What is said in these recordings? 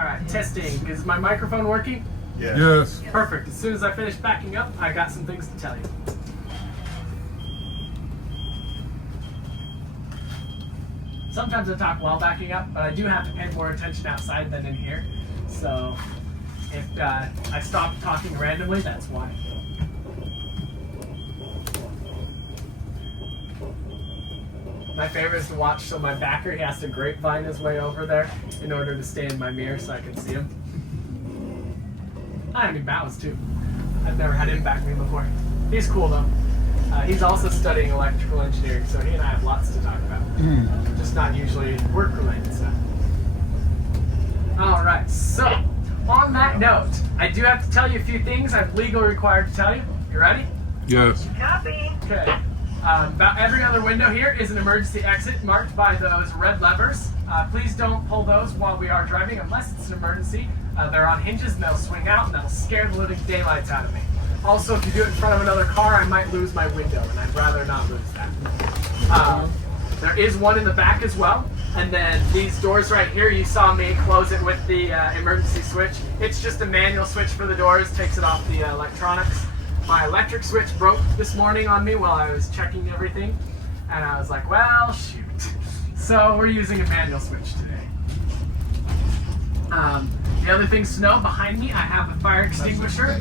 All right, testing. Is my microphone working? Yeah. Yes. Perfect. As soon as I finish backing up, I got some things to tell you. Sometimes I talk while backing up, but I do have to pay more attention outside than in here. So if I stop talking randomly, that's why. My favorite is to watch, so my backer, he has to grapevine his way over there in order to stay in my mirror so I can see him. I mean, bows too. I've never had him back me before. He's cool though. He's also studying electrical engineering, so he and I have lots to talk about. Just not usually work-related stuff. All right, so on that note, I do have to tell you a few things I'm legally required to tell you. You ready? Yes. Copy. Okay. About every other window here is an emergency exit marked by those red levers. Please don't pull those while we are driving unless it's an emergency. They're on hinges and they'll swing out and that'll scare the living daylights out of me. Also, if you do it in front of another car, I might lose my window, and I'd rather not lose that. There is one in the back as well. And then these doors right here, you saw me close it with the emergency switch. It's just a manual switch for the doors, takes it off the electronics. My electric switch broke this morning on me while I was checking everything. And I was like, well, shoot. So we're using a manual switch today. The other things to know, behind me, I have a fire extinguisher.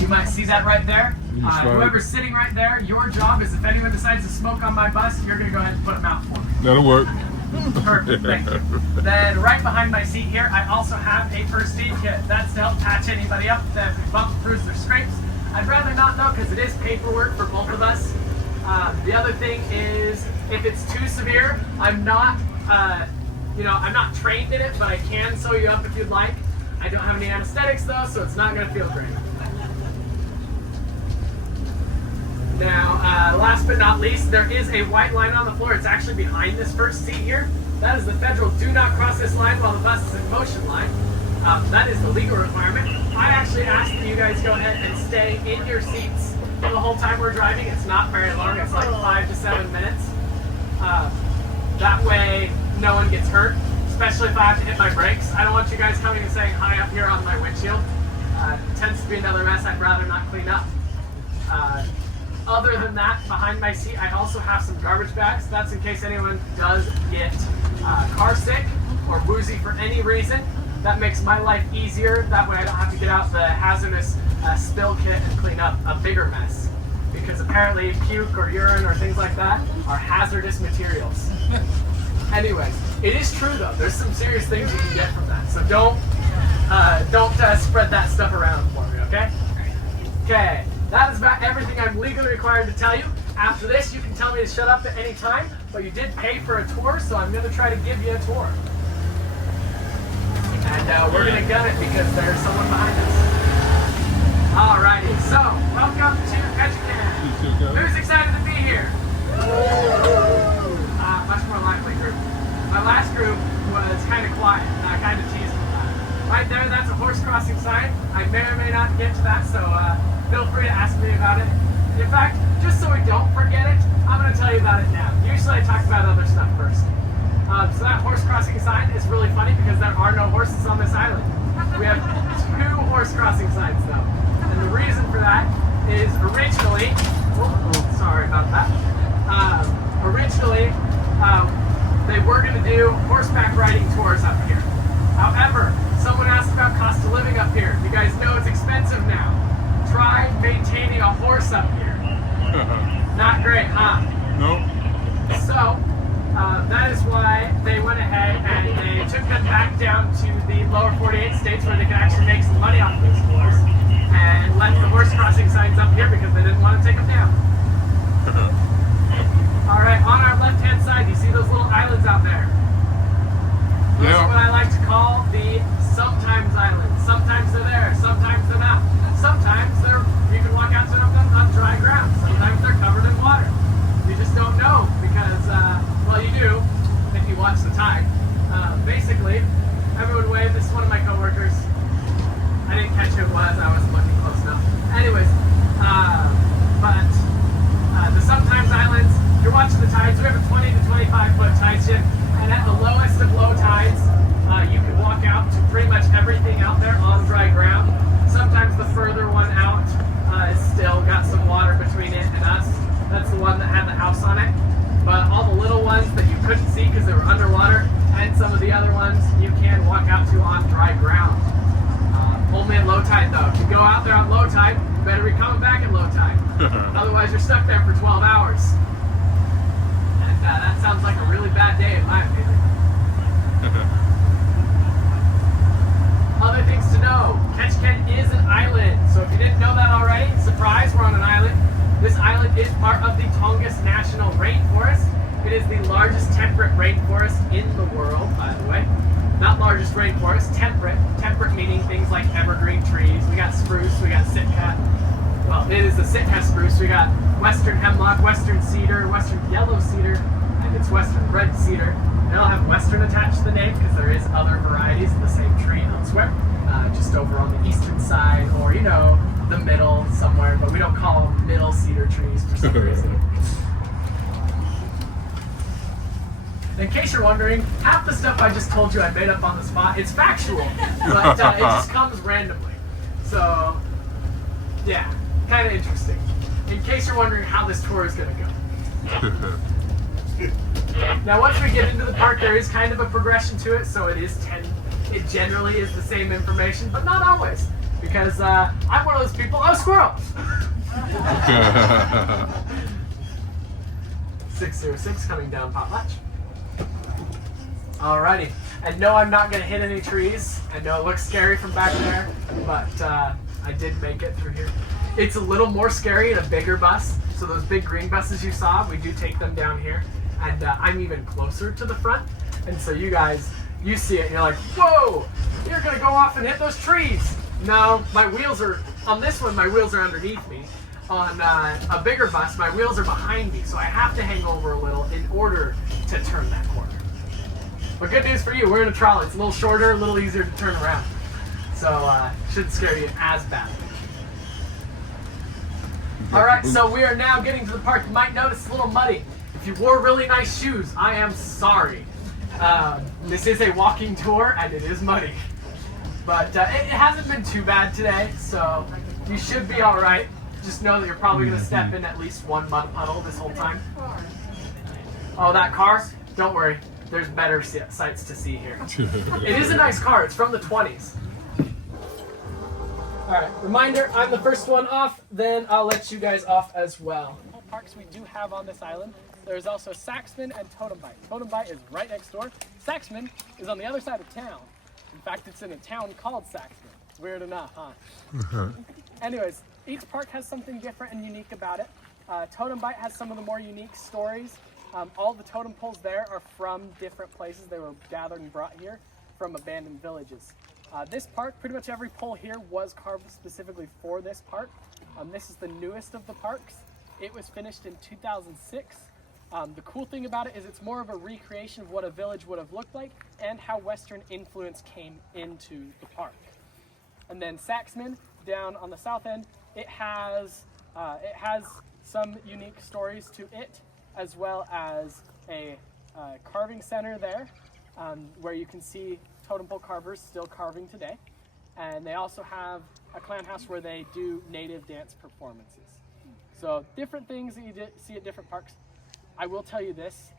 You might see that right there. Whoever's sitting right there, your job is if anyone decides to smoke on my bus, you're going to go ahead and put them out for me. That'll work. Perfect, thank you. Then right behind my seat here, I also have a first aid kit. That's to help patch anybody up that bump, bruise, or scrapes. I'd rather not though, because it is paperwork for both of us. The other thing is, if it's too severe, I'm not trained in it, but I can sew you up if you'd like. I don't have any anesthetics though, so it's not going to feel great. Now, last but not least, there is a white line on the floor. It's actually behind this first seat here. That is the federal do not cross this line while the bus is in motion line. That is the legal requirement. I actually ask that you guys go ahead and stay in your seats for the whole time we're driving. It's not very long. It's like 5 to 7 minutes. That way, no one gets hurt, especially if I have to hit my brakes. I don't want you guys coming and saying hi up here on my windshield. It tends to be another mess I'd rather not clean up. Other than that, behind my seat, I also have some garbage bags. That's in case anyone does get car sick or woozy for any reason. That makes my life easier. That way I don't have to get out the hazardous spill kit and clean up a bigger mess. Because apparently puke or urine or things like that are hazardous materials. Anyways, it is true though. There's some serious things you can get from that. So don't spread that stuff around for me, okay? Okay, that is about everything I'm legally required to tell you. After this, you can tell me to shut up at any time, but you did pay for a tour, so I'm going to try to give you a tour. And we're going to gun it because there's someone behind us. Alrighty, so welcome to Ketchikan. Who's excited to be here? Much more lively group. My last group was kind of quiet, and I kind of teased them about it. Right there, that's a horse crossing sign. I may or may not get to that, so feel free to ask me about it. In fact, just so we don't forget it, I'm going to tell you about it now. Usually I talk about other stuff first. So that horse crossing sign is really funny because there are no horses on this island. We have 2 horse crossing signs though. And the reason for that is originally, sorry about that. Originally, they were going to do horseback riding tours up here. However, someone asked about cost of living up here. You guys know it's expensive now. Try maintaining a horse up here. Not great, huh? Nope. So, that is why they went ahead and they took them back down to the lower 48 states where they could actually make some money off those tours and left the horse crossing signs up here because they didn't want to take them down. Alright, on our left-hand side, you see those little islands out there? Those are what I like to call the sometimes islands. Sometimes they're there, sometimes they're not. Sometimes you can walk out to them on dry ground. Sometimes they're covered in water. You just don't know because, well, you do if you watch the tide. Basically, everyone wave. This is one of my coworkers. I didn't catch who it was. I wasn't looking close enough. Anyways, but the sometimes islands, you're watching the tides. We have a 20 to 25 foot tide shift, and at the lowest of low tides, you can walk out to 3 everything out there on dry ground. Sometimes the further one out is still got some water between it and us. That's the one that had the house on it. But all the little ones that you couldn't see because they were underwater, and some of the other ones you can walk out to on dry ground. Only at low tide though. If you go out there on low tide, you better be coming back at low tide. Otherwise you're stuck there for 12 hours. And that sounds like a really bad day in my opinion. Other things to know. Ketchikan is an island. So if you didn't know that already, surprise, we're on an island. This island is part of the Tongass National Rainforest. It is the largest temperate rainforest in the world, by the way. Not largest rainforest, temperate. Temperate meaning things like evergreen trees. We got spruce, we got Sitka. Well, it is the Sitka spruce. We got western hemlock, western cedar, western yellow cedar, and it's western red cedar. They all have western attached to the name because there is other varieties of the same tree elsewhere. Just over on the eastern side, or, you know, the middle somewhere, but we don't call them middle cedar trees for some reason. In case you're wondering, half the stuff I just told you I made up on the spot, it's factual, but it just comes randomly. So, yeah, kind of interesting. In case you're wondering how this tour is going to go. Now, once we get into the park, there is kind of a progression to it, so it generally is the same information, but not always, because I'm one of those people. Oh, squirrel! 606 coming down Potlatch. Alrighty, and no, I'm not going to hit any trees. I know it looks scary from back there, but I did make it through here. It's a little more scary in a bigger bus. So those big green buses you saw, we do take them down here, and I'm even closer to the front. And so you guys, you see it, and you're like, whoa, you're going to go off and hit those trees. No, my wheels are, on this one, my wheels are underneath me. On a bigger bus, my wheels are behind me, so I have to hang over a little in order to turn that corner. But good news for you, we're in a trolley. It's a little shorter, a little easier to turn around. So shouldn't scare you as badly. All right, so we are now getting to the park. You might notice it's a little muddy. If you wore really nice shoes, I am sorry. This is a walking tour, and it is muddy. But it hasn't been too bad today, so you should be all right. Just know that you're probably going to step in at least one mud puddle this whole time. Oh, that car? Don't worry. There's better sights to see here. It is a nice car. It's from the 20s. All right, reminder, I'm the first one off, then I'll let you guys off as well. Parks we do have on this island. There's also Saxman and Totem Bite. Totem Bite is right next door. Saxman is on the other side of town. In fact, it's in a town called Saxman. Weird enough, huh? Anyways, each park has something different and unique about it. Totem Bite has some of the more unique stories. All the totem poles there are from different places. They were gathered and brought here from abandoned villages. This park, pretty much every pole here was carved specifically for this park. This is the newest of the parks. It was finished in 2006. The cool thing about it is it's more of a recreation of what a village would have looked like and how Western influence came into the park. And then Saxman, down on the south end, it has some unique stories to it, as well as a carving center there, where you can see totem pole carvers still carving today. And they also have a clan house where they do native dance performances. So different things that you see at different parks. I will tell you this,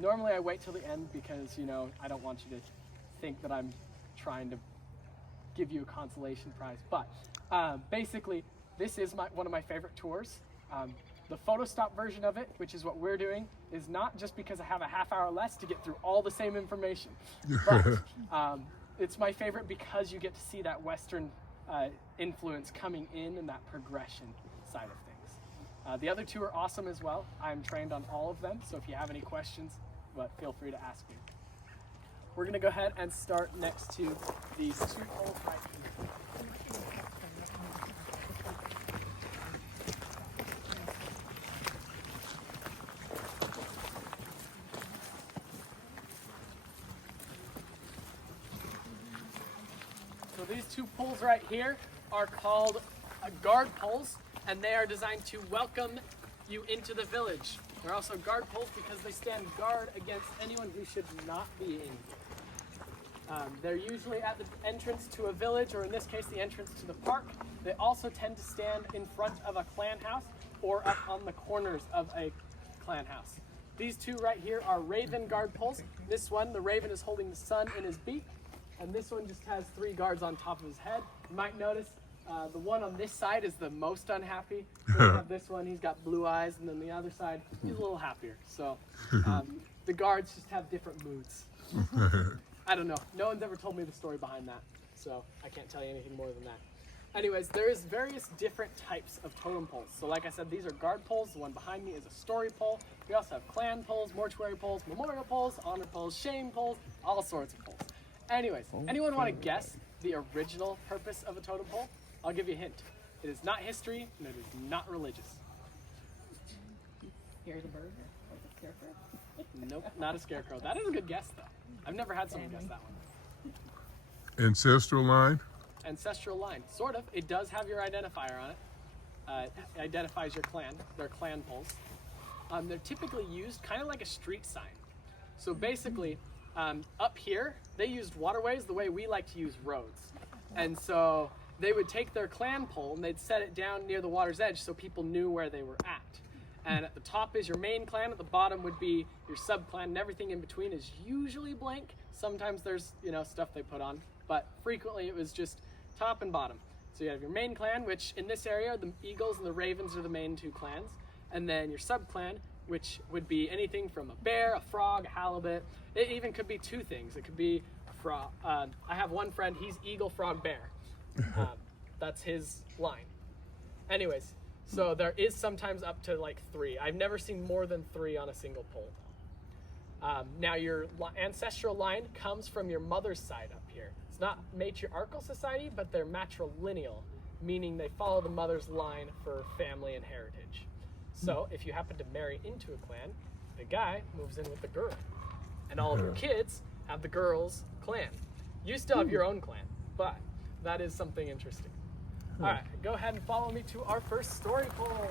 normally I wait till the end because, you know, I don't want you to think that I'm trying to give you a consolation prize. But basically, this is one of my favorite tours. The photo stop version of it, which is what we're doing, is not just because I have a half hour less to get through all the same information. But it's my favorite because you get to see that Western influence coming in and that progression side of things. The other two are awesome as well. I'm trained on all of them, so if you have any questions, feel free to ask me. We're going to go ahead and start next to these two poles right here. So these two poles right here are called guard poles, and they are designed to welcome you into the village. They're also guard poles because they stand guard against anyone who should not be in here. They're usually at the entrance to a village, or in this case, the entrance to the park. They also tend to stand in front of a clan house or up on the corners of a clan house. These two right here are raven guard poles. This one, the raven is holding the sun in his beak, and this one just has 3 guards on top of his head. You might notice the one on this side is the most unhappy. Then we have this one, he's got blue eyes, and then the other side, he's a little happier. So the guards just have different moods. I don't know. No one's ever told me the story behind that, so I can't tell you anything more than that. Anyways, there's various different types of totem poles. So like I said, these are guard poles. The one behind me is a story pole. We also have clan poles, mortuary poles, memorial poles, honor poles, shame poles, all sorts of poles. Anyways, anyone want to guess the original purpose of a totem pole? I'll give you a hint. It is not history, and it is not religious. Scare the bird, like a scarecrow? Nope, not a scarecrow. That is a good guess, though. I've never had someone guess that one. Ancestral line? Ancestral line, sort of. It does have your identifier on it. It identifies your clan. They're clan poles. They're typically used kind of like a street sign. So basically, up here, they used waterways the way we like to use roads. And so they would take their clan pole and they'd set it down near the water's edge so people knew where they were at. And at the top is your main clan, at the bottom would be your sub-clan, and everything in between is usually blank. Sometimes there's, stuff they put on, but frequently it was just top and bottom. So you have your main clan, which in this area, the eagles and the ravens are the main 2 clans. And then your sub-clan, which would be anything from a bear, a frog, a halibut. It even could be 2 things. It could be a frog. I have one friend, he's eagle, frog, bear. That's his line. Anyways, so there is sometimes up to like 3. I've never seen more than 3 on a single pole. Now your ancestral line comes from your mother's side up here. It's not matriarchal society, but they're matrilineal, meaning they follow the mother's line for family and heritage. So if you happen to marry into a clan, the guy moves in with the girl. And all of your kids have the girl's clan. You still have your own clan, but that is something interesting. All right, go ahead and follow me to our first story pole.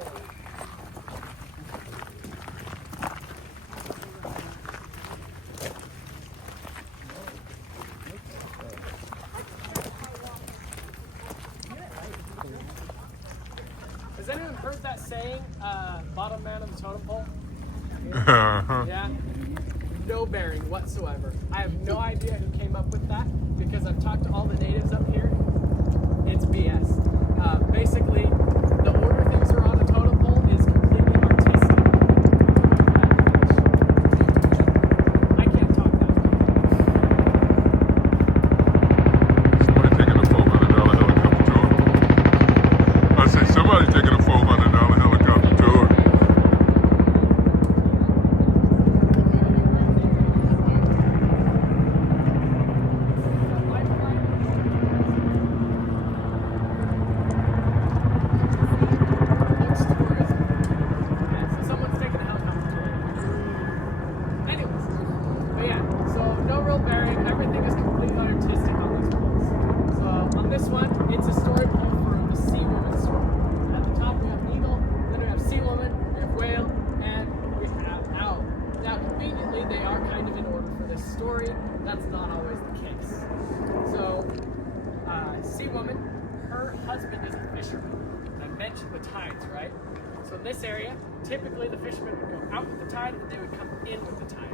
Has anyone heard that saying, bottom man of the totem pole? Yeah? No bearing whatsoever. I have no idea who came up with that because I've talked to all the natives up here. It's BS. Basically, the order things are on a totem pole is completely artistic. I can't talk that way. Somebody taking a $400 helicopter tour. I say somebody's taking a $400 helicopter tour. Typically, the fishermen would go out with the tide and they would come in with the tide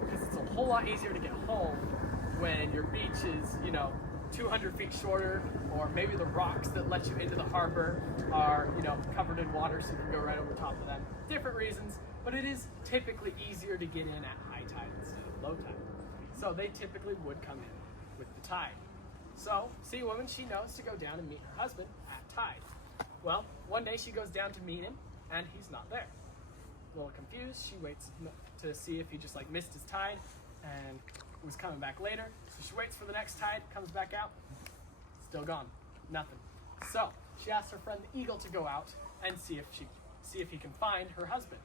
because it's a whole lot easier to get home when your beach is, 200 feet shorter, or maybe the rocks that let you into the harbor are, covered in water so you can go right over top of them. Different reasons, but it is typically easier to get in at high tide instead of low tide. So they typically would come in with the tide. So, Sea Woman, she knows to go down and meet her husband at tide. Well, one day she goes down to meet him, and he's not there. A little confused, she waits to see if he just missed his tide and was coming back later. So she waits for the next tide, comes back out, still gone, nothing. So she asks her friend the eagle to go out and see if he can find her husband.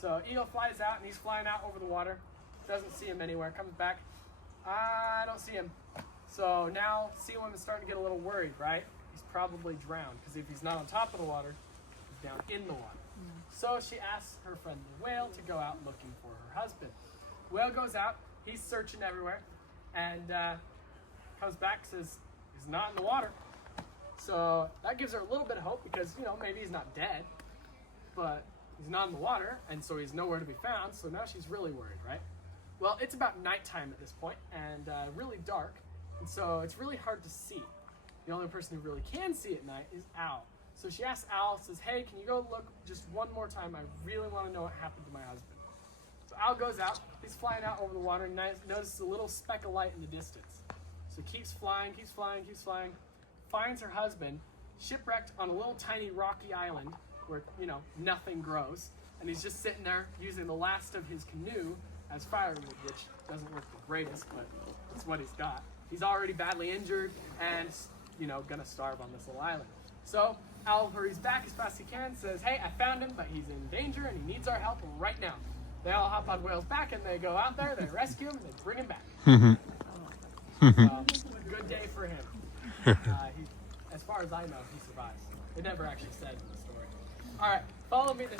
So eagle flies out and he's flying out over the water, doesn't see him anywhere, comes back, I don't see him. So now Sea Woman's starting to get a little worried, right? He's probably drowned because if he's not on top of the water, he's down in the water. So she asks her friend the whale to go out looking for her husband. Whale goes out, he's searching everywhere, and comes back, says he's not in the water. So that gives her a little bit of hope because, you know, maybe he's not dead, but he's not in the water, and so he's nowhere to be found. So now she's really worried, right? Well, it's about nighttime at this point and really dark, and so it's really hard to see. The only person who really can see at night is Al. So she asks Al, says, hey, can you go look just one more time? I really want to know what happened to my husband. So Al goes out, he's flying out over the water and notices a little speck of light in the distance. So keeps flying, finds her husband shipwrecked on a little tiny rocky island where, you know, nothing grows. And he's just sitting there using the last of his canoe as firewood, which doesn't work the greatest, but it's what he's got. He's already badly injured and, you know, gonna starve on this little island. So Al hurries back as fast as he can, says, hey, I found him, but he's in danger and he needs our help right now. They all hop on Whale's back and they go out there, they rescue him, and they bring him back. Good day for him. As far as I know, he survives. It never actually said in the story. All right, follow me. So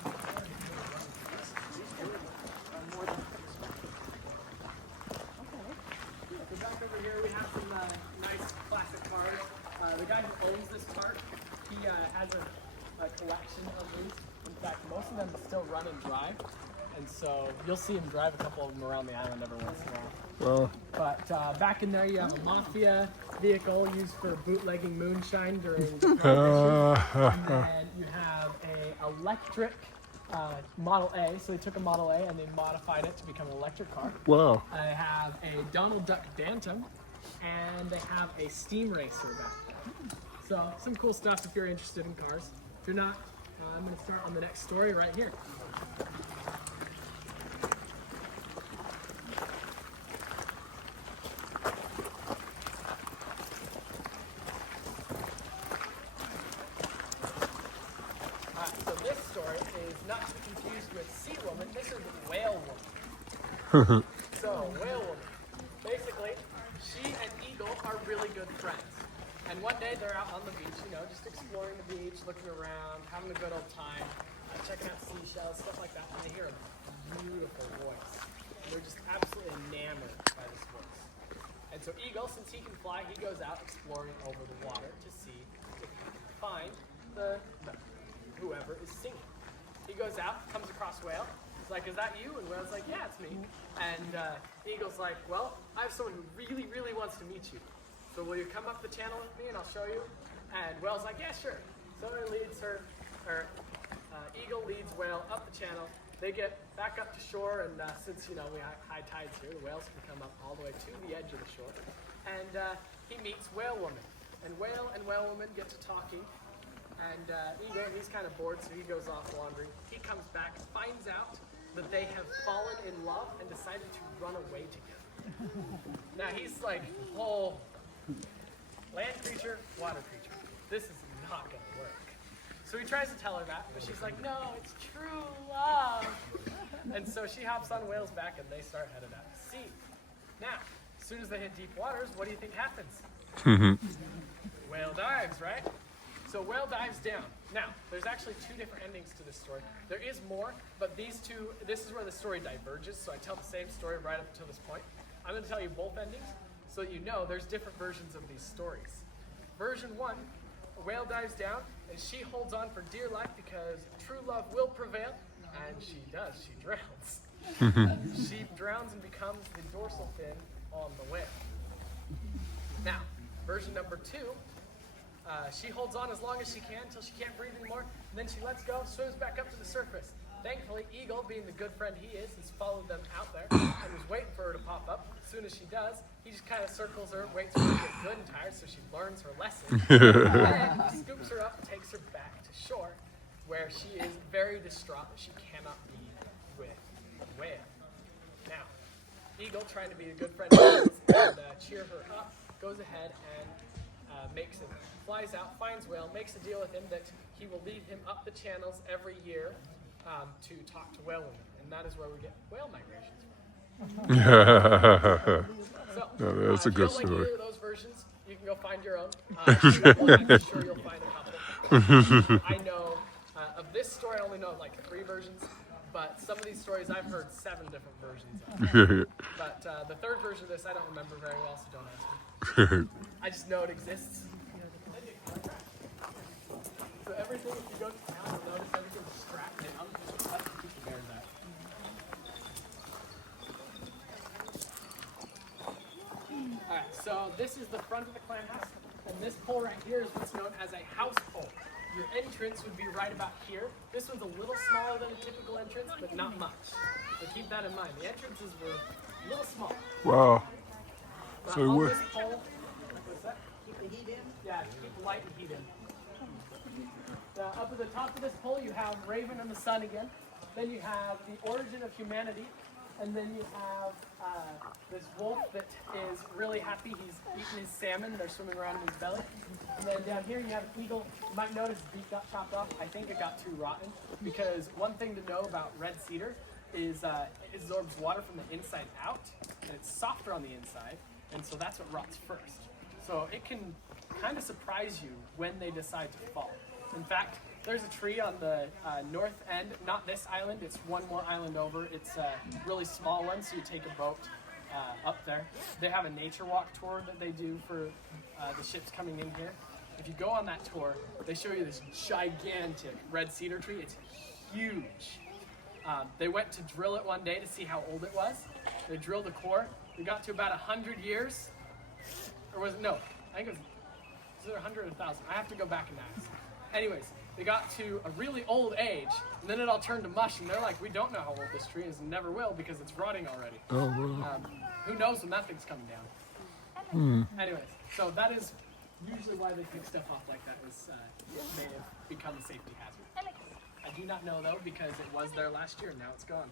back over here, we have some nice classic cars. The guy who owns this park, he has a collection of these. In fact, most of them still run and drive. And so you'll see him drive a couple of them around the island every once in a while. Well, But back in there, you have a mafia vehicle used for bootlegging moonshine during the prohibition. And then you have a electric Model A. So they took a Model A and they modified it to become an electric car. wow. They have a Donald Duck Bantam, and they have a steam racer back there. So some cool stuff if you're interested in cars. If you're not, I'm going to start on the next story right here. So this story is not to be confused with Sea Woman. This is Whale Woman. So, Whale Woman. Basically, she and Eagle are really good friends. And one day they're out on the beach, you know, just exploring the beach, looking around, having a good old time, checking out seashells, stuff like that. And they hear a beautiful voice. And they're just absolutely enamored by this voice. And so Eagle, since he can fly, he goes out exploring over the water to see if he can find whoever is singing. He goes out, comes across Whale. He's like, is that you? And Whale's like, yeah, it's me. And Eagle's like, well, I have someone who really, really wants to meet you. So will you come up the channel with me and I'll show you? And Whale's like, yeah, sure. So he leads Eagle leads Whale up the channel. They get back up to shore, and since, you know, we have high tides here, the whales can come up all the way to the edge of the shore. And he meets Whale Woman. And Whale Woman get to talking. And Eagle, he's kind of bored, so he goes off wandering. He comes back, finds out that they have fallen in love and decided to run away together. Now he's like, oh, land creature, water creature. This is not going to work. So he tries to tell her that, but she's like, no, it's true love. And so she hops on Whale's back and they start headed out to sea. Now, as soon as they hit deep waters, what do you think happens? Whale dives, right? So Whale dives down. Now, there's actually two different endings to this story. There is more, but these two, this is where the story diverges, so I tell the same story right up until this point. I'm going to tell you both endings, so that you know there's different versions of these stories. Version 1, a whale dives down, and she holds on for dear life because true love will prevail, and she does, she drowns. She drowns and becomes the dorsal fin on the whale. Now, version number 2, she holds on as long as she can until she can't breathe anymore, and then she lets go, swims back up to the surface. Thankfully, Eagle, being the good friend he is, has followed them out there and was waiting for her to pop up. As soon as she does, he just kind of circles her, waits for her to get good and tired so she learns her lesson. And then he scoops her up and takes her back to shore, where she is very distraught that she cannot be with Whale. Now, Eagle, trying to be a good friend and cheer her up, goes ahead and flies out, finds Whale, makes a deal with him that he will lead him up the channels every year to talk to whale women, and that is where we get whale migrations from. So, that's a good if you don't like story. either of those versions, you can go find your own. I'm sure you'll find a couple. I know of this story, I only know like 3 versions, but some of these stories I've heard 7 different versions of. But the third version of this I don't remember very well, so don't ask me. I just know it exists. So everything, if you go to town, you'll notice everything's strapped down. That's what keep the bears at. Alright, so this is the front of the clam house, and this pole right here is what's known as a house pole. Your entrance would be right about here. This one's a little smaller than a typical entrance, but not much. So keep that in mind. The entrances were a little small. Wow. But So on what? this pole, what's that? Keep the heat in. Yeah, keep the light and heat in. Up at the top of this pole, you have Raven and the Sun again. Then you have the origin of humanity. And then you have this wolf that is really happy. He's eating his salmon. They're swimming around in his belly. And then down here you have an eagle. You might notice his beak got chopped off. I think it got too rotten. Because one thing to know about red cedar is it absorbs water from the inside out. And it's softer on the inside. And so that's what rots first. So it can kind of surprise you when they decide to fall. In fact, there's a tree on the north end, not this island, it's one more island over. It's a really small one, so you take a boat up there. They have a nature walk tour that they do for the ships coming in here. If you go on that tour, they show you this gigantic red cedar tree. It's huge. They went to drill it one day to see how old it was. They drilled the core. They got to about 100 years. Or was it, no, I think it was 100 or 1,000? I have to go back and ask. Anyways, they got to a really old age, and then it all turned to mush, and they're like, we don't know how old this tree is and never will because it's rotting already. Oh, wow. Who knows when that thing's coming down. Anyways, so that is usually why they pick stuff off like that, is it may have become a safety hazard. I do not know though, because it was there last year and now it's gone.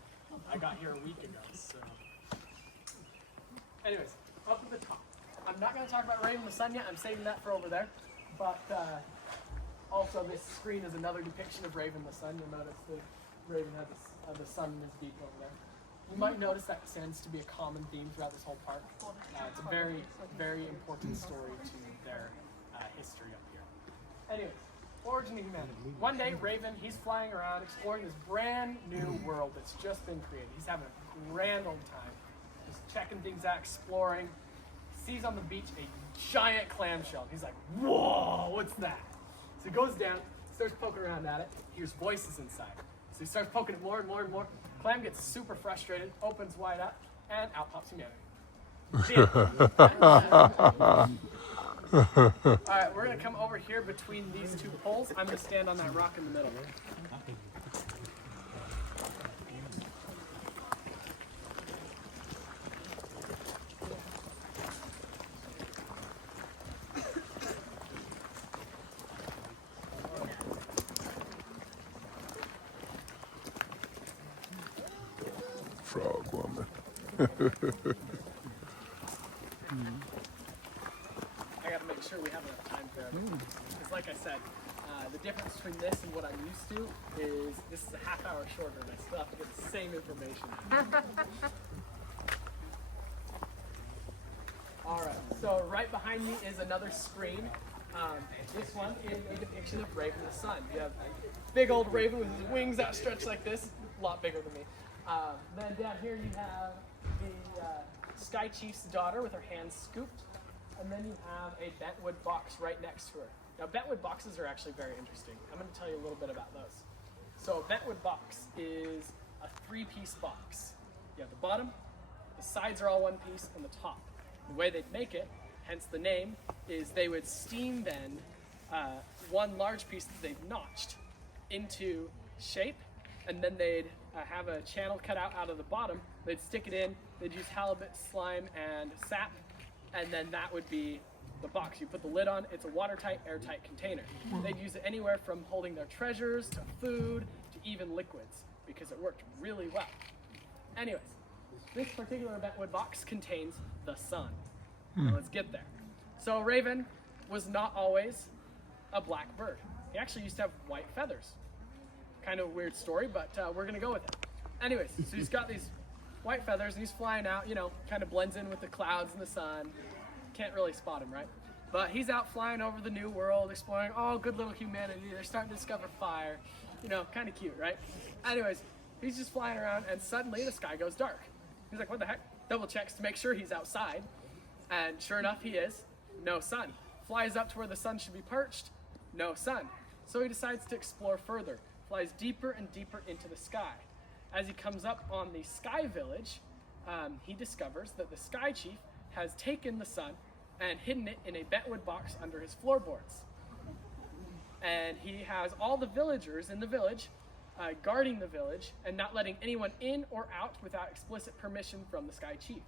I got here a week ago, so. Anyways, up at the top. I'm not going to talk about Raven the Sun yet, I'm saving that for over there, but also this screen is another depiction of Raven the Sun. You'll notice the Raven has the sun in his beak over there. You might notice that tends to be a common theme throughout this whole park. It's a very, very important story to their history up here. Anyways, origin of humanity. One day, Raven, he's flying around exploring this brand new world that's just been created. He's having a grand old time, just checking things out, exploring. Sees on the beach a giant clamshell. He's like, whoa, what's that? So he goes down, starts poking around at it, hears voices inside. So he starts poking it more and more and more. Clam gets super frustrated, opens wide up, and out pops humanity. Alright, we're going to come over here between these two poles. I'm going to stand on that rock in the middle. Frog woman. I got to make sure we have enough time for everything. Because like I said, the difference between this and what I'm used to is this is a half hour shorter and I still have to get the same information. Alright, so right behind me is another screen. This one is a depiction of Raven the Sun. You have a big old raven with his wings outstretched like this, a lot bigger than me. Then down here you have the Sky Chief's daughter with her hands scooped. And then you have a bentwood box right next to her. Now bentwood boxes are actually very interesting. I'm going to tell you a little bit about those. So a bentwood box is a 3-piece box. You have the bottom, the sides are all one piece, and the top. The way they'd make it, hence the name, is they would steam bend one large piece that they've notched into shape, and then they'd have a channel cut out of the bottom. They'd stick it in, they'd use halibut, slime, and sap, and then that would be the box. You put the lid on, it's a watertight, airtight container. They'd use it anywhere from holding their treasures, to food, to even liquids, because it worked really well. Anyways, this particular bentwood box contains the sun. Now let's get there. So Raven was not always a black bird. He actually used to have white feathers. Kind of a weird story, but we're gonna go with it. Anyways, so he's got these white feathers and he's flying out, you know, kind of blends in with the clouds and the sun. Can't really spot him, right? But he's out flying over the new world, exploring, oh, good little humanity. They're starting to discover fire. You know, kind of cute, right? Anyways, he's just flying around and suddenly the sky goes dark. He's like, what the heck? Double checks to make sure he's outside. And sure enough, he is. No sun. Flies up to where the sun should be perched. No sun. So he decides to explore further. Flies deeper and deeper into the sky. As he comes up on the Sky Village, he discovers that the Sky Chief has taken the sun and hidden it in a bentwood box under his floorboards. And he has all the villagers in the village guarding the village and not letting anyone in or out without explicit permission from the Sky Chief.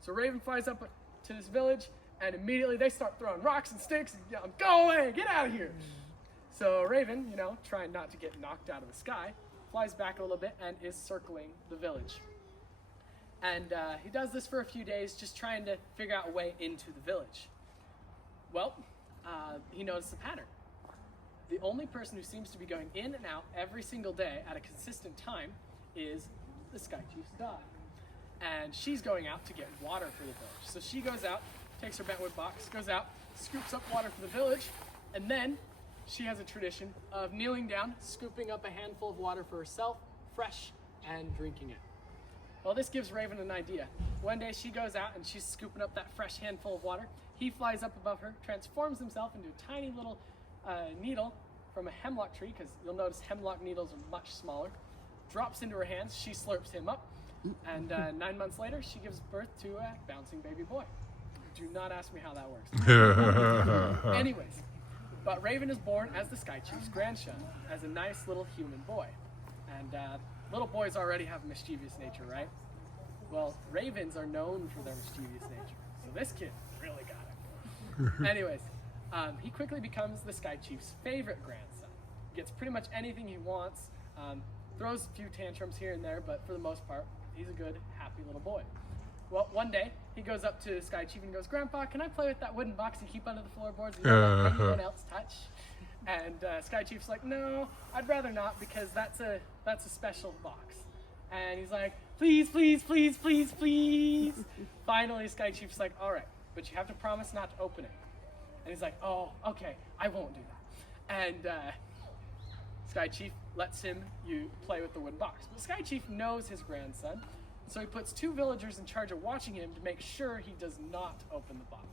So Raven flies up to this village, and immediately they start throwing rocks and sticks and yelling, "Go away, get out of here!" So Raven, trying not to get knocked out of the sky, flies back a little bit and is circling the village. And he does this for a few days, just trying to figure out a way into the village. Well, he noticed a pattern. The only person who seems to be going in and out every single day at a consistent time is the Sky Chief's daughter. And she's going out to get water for the village. So she goes out, takes her bentwood box, goes out, scoops up water for the village, and then she has a tradition of kneeling down, scooping up a handful of water for herself, fresh, and drinking it. Well, this gives Raven an idea. One day she goes out and she's scooping up that fresh handful of water. He flies up above her, transforms himself into a tiny little needle from a hemlock tree, because you'll notice hemlock needles are much smaller, drops into her hands, she slurps him up, and 9 months later she gives birth to a bouncing baby boy. Do not ask me how that works. Anyways, but Raven is born as the Sky Chief's grandson, as a nice little human boy. And little boys already have a mischievous nature, right? Well, ravens are known for their mischievous nature, so this kid really got it. Anyways, he quickly becomes the Sky Chief's favorite grandson. Gets pretty much anything he wants, throws a few tantrums here and there, but for the most part, he's a good, happy little boy. Well, one day, he goes up to Sky Chief and goes, "Grandpa, can I play with that wooden box you keep under the floorboards you don't let anyone else touch?" And Sky Chief's like, "No, I'd rather not, because that's a special box." And he's like, "Please, please, please, please, please." Finally, Sky Chief's like, "All right, but you have to promise not to open it." And he's like, "Oh, okay, I won't do that." And Sky Chief lets him play with the wooden box. But Sky Chief knows his grandson, so he puts 2 villagers in charge of watching him to make sure he does not open the box.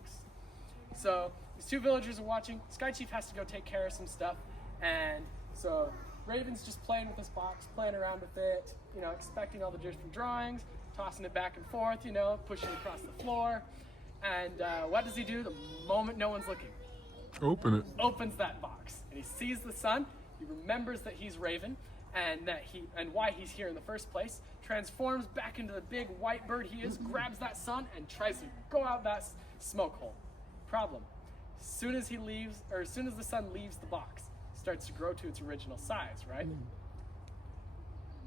So these 2 villagers are watching. Sky Chief has to go take care of some stuff, and so Raven's just playing with this box, playing around with it, expecting all the different drawings, tossing it back and forth, pushing it across the floor. And what does he do the moment no one's looking? Open it. Opens that box, and he sees the sun. He remembers that he's Raven, and why he's here in the first place. Transforms back into the big white bird he is, grabs that sun, and tries to go out that smoke hole. Problem: as soon as the sun leaves the box, it starts to grow to its original size, right?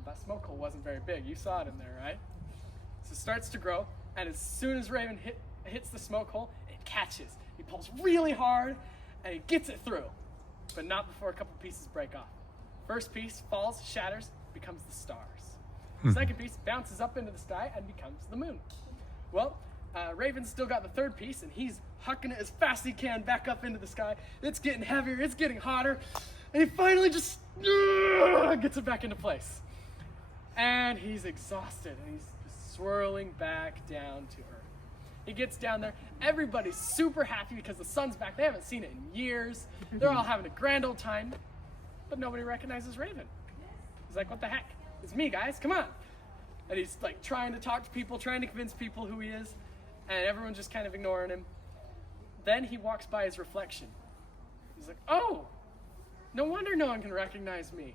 That smoke hole wasn't very big. You saw it in there, right? So it starts to grow, and as soon as Raven hits the smoke hole, it catches. He pulls really hard, and he gets it through, but not before a couple pieces break off. First piece falls, shatters, becomes the stars. Second piece bounces up into the sky and becomes the moon. Well, Raven's still got the third piece, and he's hucking it as fast as he can back up into the sky. It's getting heavier, it's getting hotter, and he finally just gets it back into place. And he's exhausted, and he's just swirling back down to Earth. He gets down there. Everybody's super happy because the sun's back. They haven't seen it in years. They're all having a grand old time, but nobody recognizes Raven. He's like, "What the heck? It's me, guys. Come on." And he's like trying to talk to people, trying to convince people who he is, and everyone's just kind of ignoring him. Then he walks by his reflection. He's like, "Oh, no wonder no one can recognize me.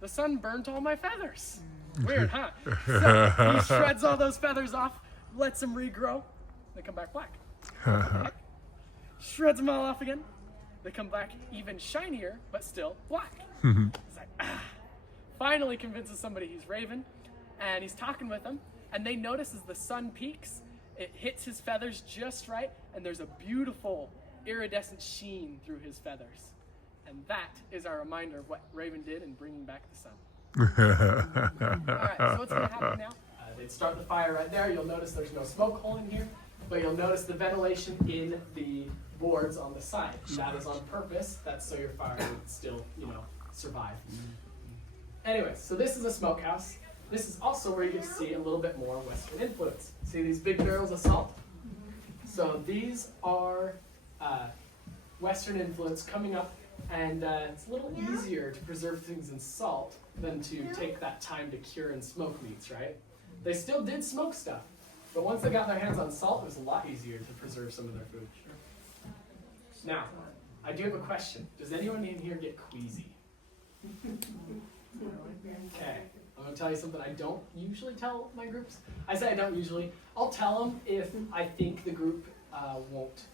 The sun burnt all my feathers." Weird, huh? So he shreds all those feathers off, lets them regrow. They come back black. Shreds them all off again. They come back even shinier, but still black. He's like, Finally convinces somebody he's Raven, and he's talking with them, and they notice as the sun peaks, it hits his feathers just right, and there's a beautiful iridescent sheen through his feathers. And that is our reminder of what Raven did in bringing back the sun. Alright, so what's going to happen now? They'd start the fire right there. You'll notice there's no smoke hole in here, but you'll notice the ventilation in the boards on the side. That is on purpose. That's so your fire would still, survive. Anyways, so this is a smokehouse. This is also where you get to see a little bit more Western influence. See these big barrels of salt? So these are Western influence coming up, and it's a little easier to preserve things in salt than to take that time to cure and smoke meats, right? They still did smoke stuff, but once they got their hands on salt, it was a lot easier to preserve some of their food. Now, I do have a question. Does anyone in here get queasy? Okay, I'm going to tell you something I don't usually tell my groups. I say I don't usually. I'll tell them if I think the group won't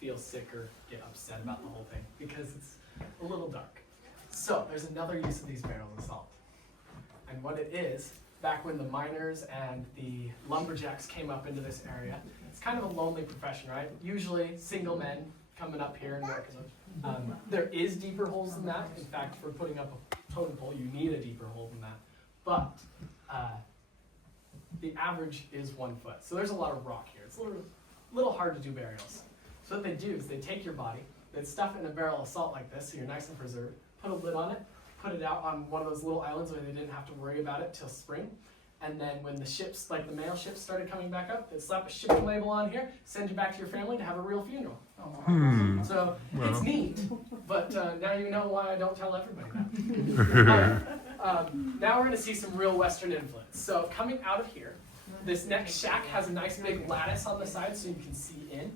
feel sick or get upset about the whole thing, because it's a little dark. So there's another use of these barrels of salt. And what it is, back when the miners and the lumberjacks came up into this area, it's kind of a lonely profession, right? Usually single men coming up here and working. There is deeper holes than that. In fact, for putting up a totem pole, you need a deeper hole than that. But the average is 1 foot. So there's a lot of rock here. It's a little hard to do burials. So what they do is they take your body, they stuff it in a barrel of salt like this, so you're nice and preserved, put a lid on it, put it out on one of those little islands where they didn't have to worry about it till spring. And then when the ships, like the mail ships, started coming back up, they'd slap a shipping label on here, send you back to your family to have a real funeral. So it's neat, but now you know why I don't tell everybody that. Now we're going to see some real Western influence. So coming out of here, this next shack has a nice big lattice on the side so you can see in.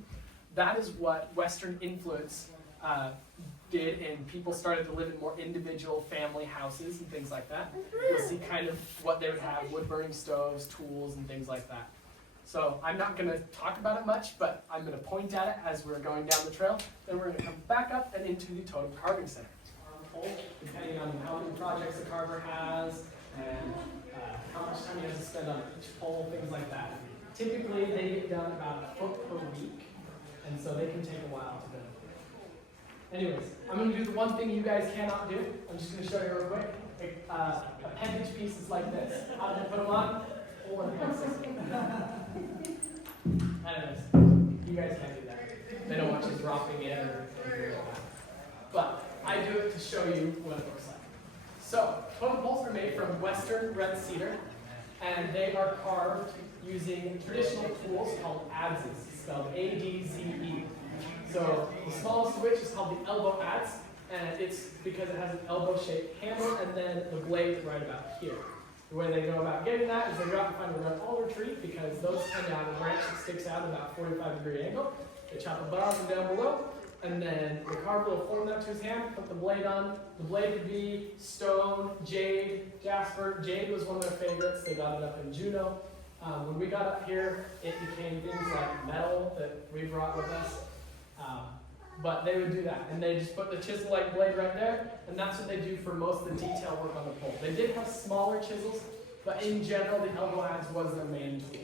That is what Western influence did, and people started to live in more individual family houses and things like that. You'll see kind of what they would have, wood-burning stoves, tools, and things like that. So I'm not going to talk about it much, but I'm going to point at it as we're going down the trail. Then we're going to come back up and into the Totem Carving Center. Depending on how many projects a carver has and how much time he has to spend on each pole, things like that. Typically, they get done about a foot per week, and so they can take a while to build. Anyways, I'm going to do the one thing you guys cannot do. I'm just going to show you real quick. Appendage pieces like this. How do they put them on? Pull and fix it. Anyways, you guys can't do that. They don't want you dropping in or anything like that. But I do it to show you what it looks like. So, totem poles are made from Western red cedar, and they are carved using traditional tools called adzes, spelled A-D-Z-E. So the smallest of which is called the elbow adze, and it's because it has an elbow-shaped handle and then the blade right about here. The way they go about getting that is they go out and find a red alder tree, because those tend to have a branch that sticks out at about a 45-degree angle. They chop above and down below, and then the carver will form that to his hand, put the blade on. The blade would be stone, jade, jasper. Jade was one of their favorites. They got it up in Juneau. When we got up here, it became things like metal that we brought with us. But they would do that, and they just put the chisel-like blade right there, and that's what they do for most of the detail work on the pole. They did have smaller chisels, but in general, the elbow adze was their main tool.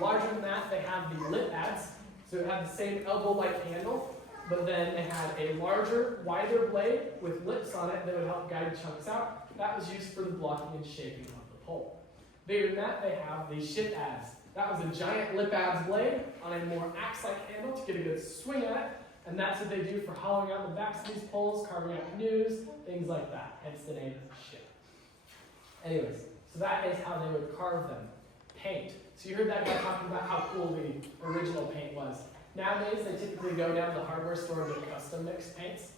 Larger than that, they have the lip adze, so it had the same elbow-like handle, but then they had a larger, wider blade with lips on it that would help guide chunks out. That was used for the blocking and shaping of the pole. Bigger than that, they have the ship adze. That was a giant lip adze blade on a more axe-like handle to get a good swing at it, and that's what they do for hollowing out the backs of these poles, carving out canoes, things like that, hence the name ship. Anyways, so that is how they would carve them. Paint. So you heard that guy talking about how cool the original paint was. Nowadays, they typically go down to the hardware store and get custom mixed paints,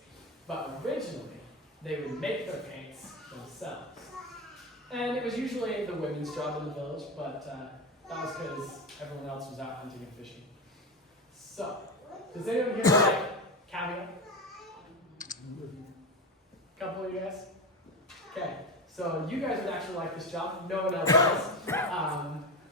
but originally, they would make their paints themselves. And it was usually the women's job in the village, but that was because everyone else was out hunting and fishing. So, does anyone here like caviar? Couple of you guys? Okay, so you guys would actually like this job. No one else does.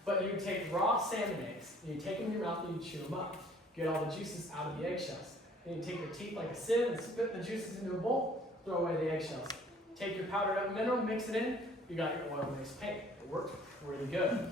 But you take raw salmon eggs, and you take them in your mouth and you chew them up. Get all the juices out of the eggshells. Then you take your teeth like a sieve and spit the juices into a bowl, throw away the eggshells. Take your powdered up mineral, mix it in, you got your oil-based paint. It worked really good.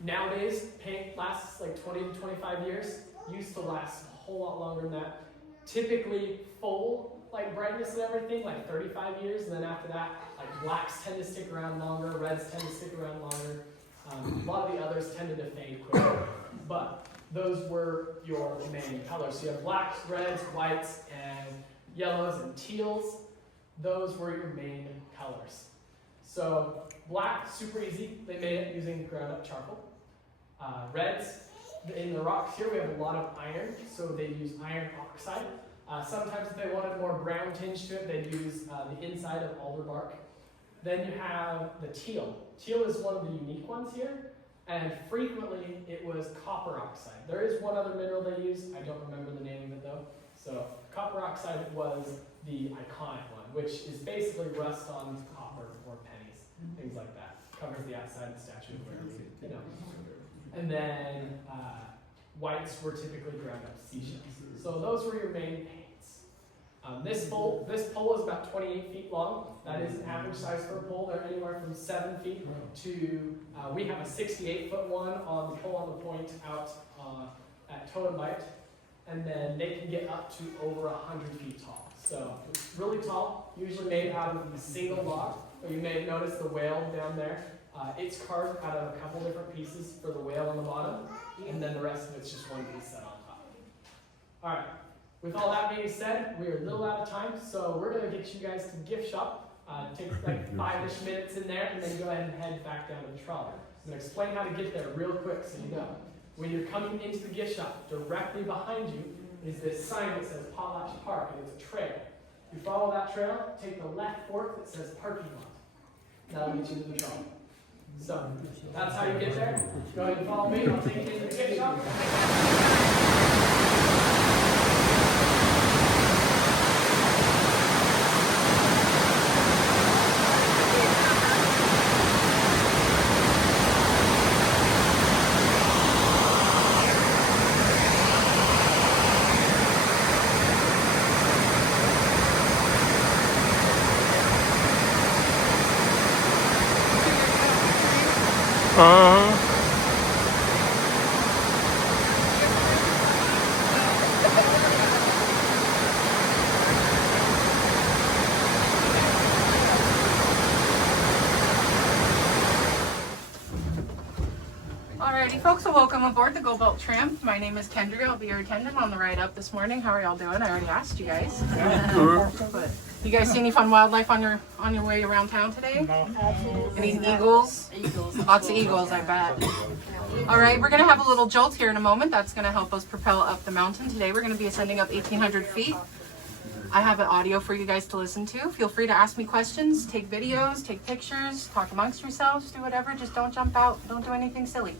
Nowadays, paint lasts like 20 to 25 years. Used to last a whole lot longer than that. Typically full, like brightness and everything, like 35 years, and then after that, like blacks tend to stick around longer, reds tend to stick around longer. A lot of the others tended to fade quicker, but those were your main colors. So you have blacks, reds, whites, and yellows and teals. Those were your main colors. So black, super easy. They made it using ground up charcoal. Reds, In the rocks here, we have a lot of iron, so they use iron oxide. Sometimes if they wanted more brown tinge to it, they'd use the inside of alder bark. Then you have the teal. Teal is one of the unique ones here, and frequently it was copper oxide. There is one other mineral they use, I don't remember the name of it though. So copper oxide was the iconic one, which is basically rust on copper or pennies, things like that. Covers the outside of the Statue of Liberty, you know. And then whites were typically ground up seashells. So those were your main paints. This pole is about 28 feet long. That is an average size for a pole. They're anywhere from 7 feet to, we have a 68-foot one on the pole on the point out at Toe and Bite. And then they can get up to over 100 feet tall. So really tall, usually made out of a single log. But you may have noticed the whale down there. It's carved out of a couple different pieces for the whale on the bottom, and then the rest of it's just one piece set on top. All right, with all that being said, we're a little out of time, so we're gonna get you guys to the gift shop. Take like 5-ish minutes in there, and then go ahead and head back down to the trolley. I'm gonna explain how to get there real quick so you know. When you're coming into the gift shop, directly behind you is this sign that says Potlatch Park, and it's a trail. You follow that trail, take the left fork that says parking lot. That'll get you to the trolley. So that's how you get there. Go ahead and follow me. I'll take you into the gift shop. Alrighty folks, so welcome aboard the Goldberg Tram. My name is Kendra. I'll be your attendant on the ride up this morning. How are y'all doing? I already asked you guys. But you guys see any fun wildlife on your way around town today? Any eagles? Lots of eagles, I bet. Alright, we're gonna have a little jolt here in a moment. That's gonna help us propel up the mountain. Today we're gonna be ascending up 1,800 feet. I have an audio for you guys to listen to. Feel free to ask me questions, take videos, take pictures, talk amongst yourselves, do whatever. Just don't jump out. Don't do anything silly.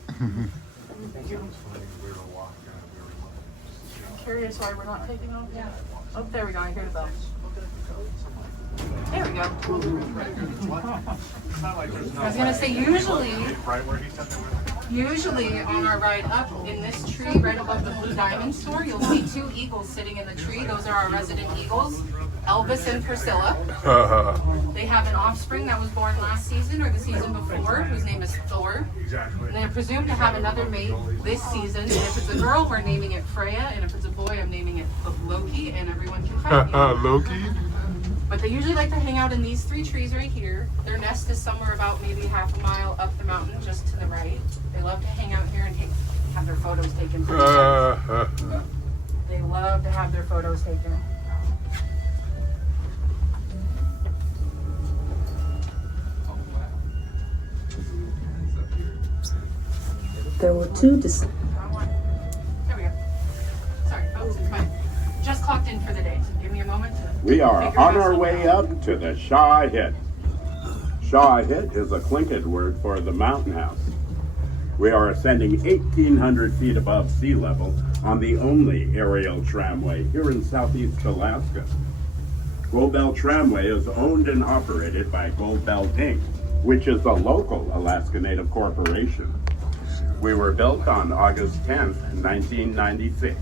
Curious why we're not taking off? Yeah. Oh, there we go. I hear the bell. There we go. I was gonna say usually on our ride up in this tree right above the Blue Diamond store, you'll see 2 eagles sitting in the tree. Those are our resident eagles, Elvis and Priscilla. They have an offspring that was born last season or the season before, whose name is Thor. And they're presumed to have another mate this season. And if it's a girl, we're naming it Freya, and if it's a boy, I'm naming it Loki, and everyone can find me. Loki? But they usually like to hang out in these 3 trees right here. Their nest is somewhere about maybe half a mile up the mountain, just to the right. They love to hang out here and have their photos taken. They love to have their photos taken. There were 2 There we go. Sorry, folks, it's fine. Just clocked in for the day, so give me a moment to We are on our way up to the Shaw Hit. Shaw Hit is a Tlingit word for the mountain house. We are ascending 1,800 feet above sea level on the only aerial tramway here in southeast Alaska. Goldberg Tramway is owned and operated by Goldberg Inc., which is a local Alaska Native corporation. We were built on August 10th, 1996.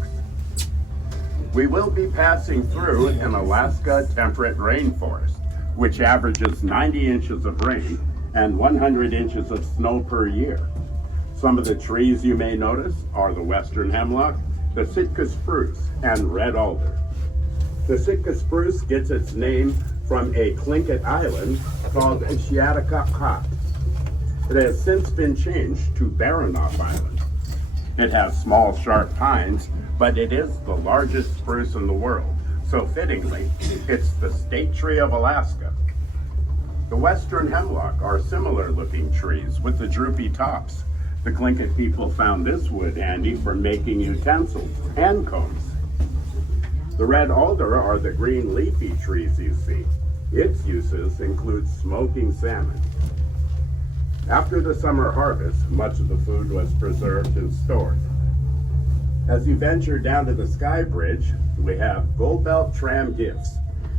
We will be passing through an Alaska temperate rainforest, which averages 90 inches of rain and 100 inches of snow per year. Some of the trees you may notice are the western hemlock, the Sitka spruce, and red alder. The Sitka spruce gets its name from a Tlingit island called Ketchikan. It has since been changed to Baranof Island. It has small, sharp pines, but it is the largest spruce in the world, so fittingly, it's the state tree of Alaska. The western hemlock are similar looking trees with the droopy tops. The Klondike people found this wood handy for making utensils and combs. The red alder are the green leafy trees you see. Its uses include smoking salmon. After the summer harvest, much of the food was preserved and stored. As you venture down to the Sky Bridge, we have Goldberg Tram gifts.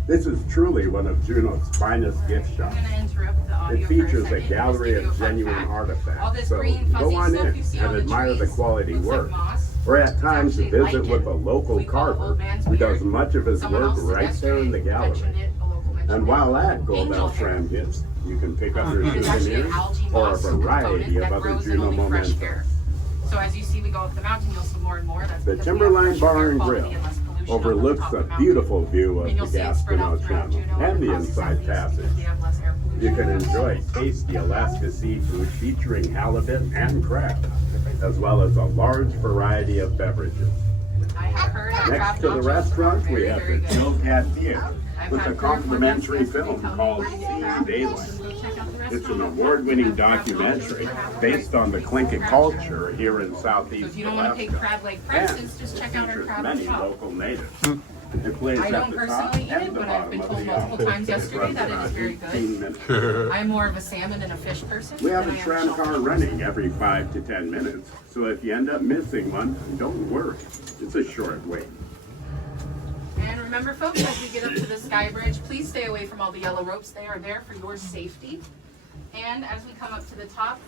This is truly one of Juneau's finest gift shops. I'm gonna interrupt the audio It features for a second. gallery Just to give of you a fun genuine fact. All artifacts, this so green fuzzy go on stuff in you see and on the admire the trees quality looks like work. moss. Or at It's times actually visit lichen, with a local we call it carver old man's who beard. does much of his Someone work else right there in the gallery. mentioned it, a local mentioned And it. while at Angel Goldberg hair. Tram gifts, you can pick up your It is actually an souvenirs algae or a moss variety component of that other grows in Juneau only fresh mementos. air. So as you see, we go up the mountain, you'll see more and more. That's The because we have Timberline fresher Bar air and quality Grill and less pollution up on the overlooks top a of the mountain. beautiful view And of you'll the see it spread Gascoigne out throughout Channel Juneau and the across Inside southeast Passage. because we have less air pollution. You can enjoy tasty Alaska seafood featuring halibut and crab, as well as a large variety of beverages. I have heard our Next crab to the nachos are restaurant, we very, have very the good. Joe Cat Theater I've with had a 3 or 4 complimentary guests yesterday film tell me called to eat Seeing crab. Daylight. Go check out the It's an restaurant. award-winning Have crab documentary nachos. based on the Klondike culture here in So Southeast if you don't want to pay Alaska. crab leg And prices, just check out our features crab many shop. local natives. It plays I at don't the top personally eat and it, the but I've bottom been of told the multiple hour. times It yesterday runs that it around is very 18 good. minutes. I'm more of a salmon and a fish person. We have than a I am tram car shellfish. running every 5 to 10 minutes, so if you end up missing one, don't worry. It's a short wait. And remember, folks, as we get up to the Sky Bridge, please stay away from all the yellow ropes. They are there for your safety. And as we come up to the top,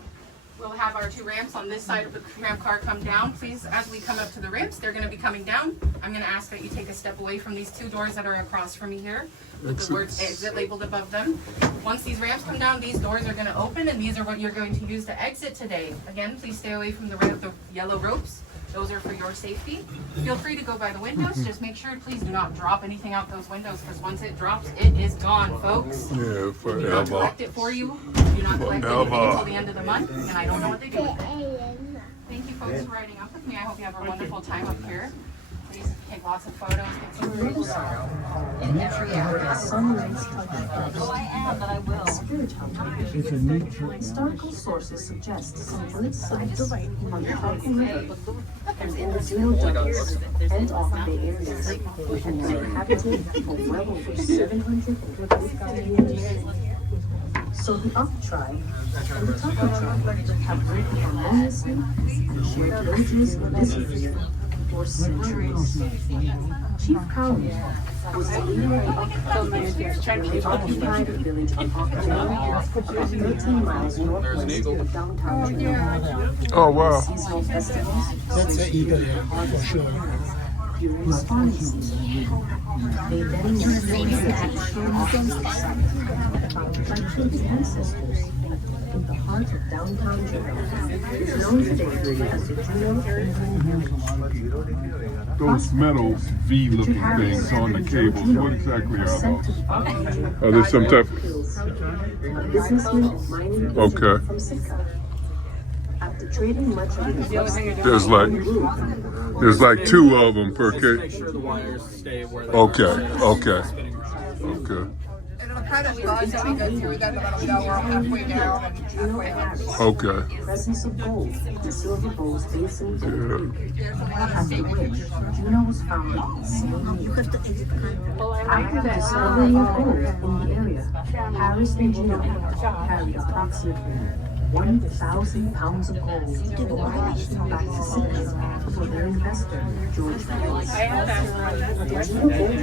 we'll have our 2 ramps on this side of the tram car come down. Please, as we come up to the ramps, they're going to be coming down. I'm going to ask that you take a step away from these 2 doors that are across from me here, with the words exit labeled above them. Once these ramps come down, these doors are going to open, and these are what you're going to use to exit today. Again, please stay away from the yellow ropes. Those are for your safety. Feel free to go by the windows. Just make sure, please do not drop anything out those windows, because once it drops, it is gone, folks. Yeah, Do not forever. collect it for you. Do not collect anything Forever. until the end of the month, and I don't know what they do with it. Thank you, folks, for riding up with me. I hope you have a wonderful time up here. Please take lots of photos, get some photos. Historical sources suggest some bird sites on the Parker River and in the Juneau Douglas and off Bay areas and are inhabited for well over 750 years. So the Up tribe and the Tucker tribe have lived harmoniously and shared villages and businesses for centuries. Chief Cowley was the leader of the occupied the village of Hoonah, 13 miles northwest of downtown Juneau. Oh, wow. Seasonal festivals, That's an eagle, for sure. during spawning season. They then use the actual site founded by Trude's ancestors in the heart of downtown Juneau. It's known today as the Juneau Village. Those metal V-looking things on the cables, what exactly are those? Are they some type A businessman and mining Okay. from Sitka. After trading much of his There's like 2 of them per cable. Make sure the wires stay where they Okay, are. okay, Spinning around. okay, And it'll kind of buzz as we go through them, and it'll go halfway down and halfway up. okay. presence of gold in the Silver Bowls Basin, Yeah. after which Juneau was founded the same year. After the discovery of gold in the area, Harris and Juneau carried approximately 1,000 pounds of gold back to Sitka for their investor, George Fields. The Juneau Gold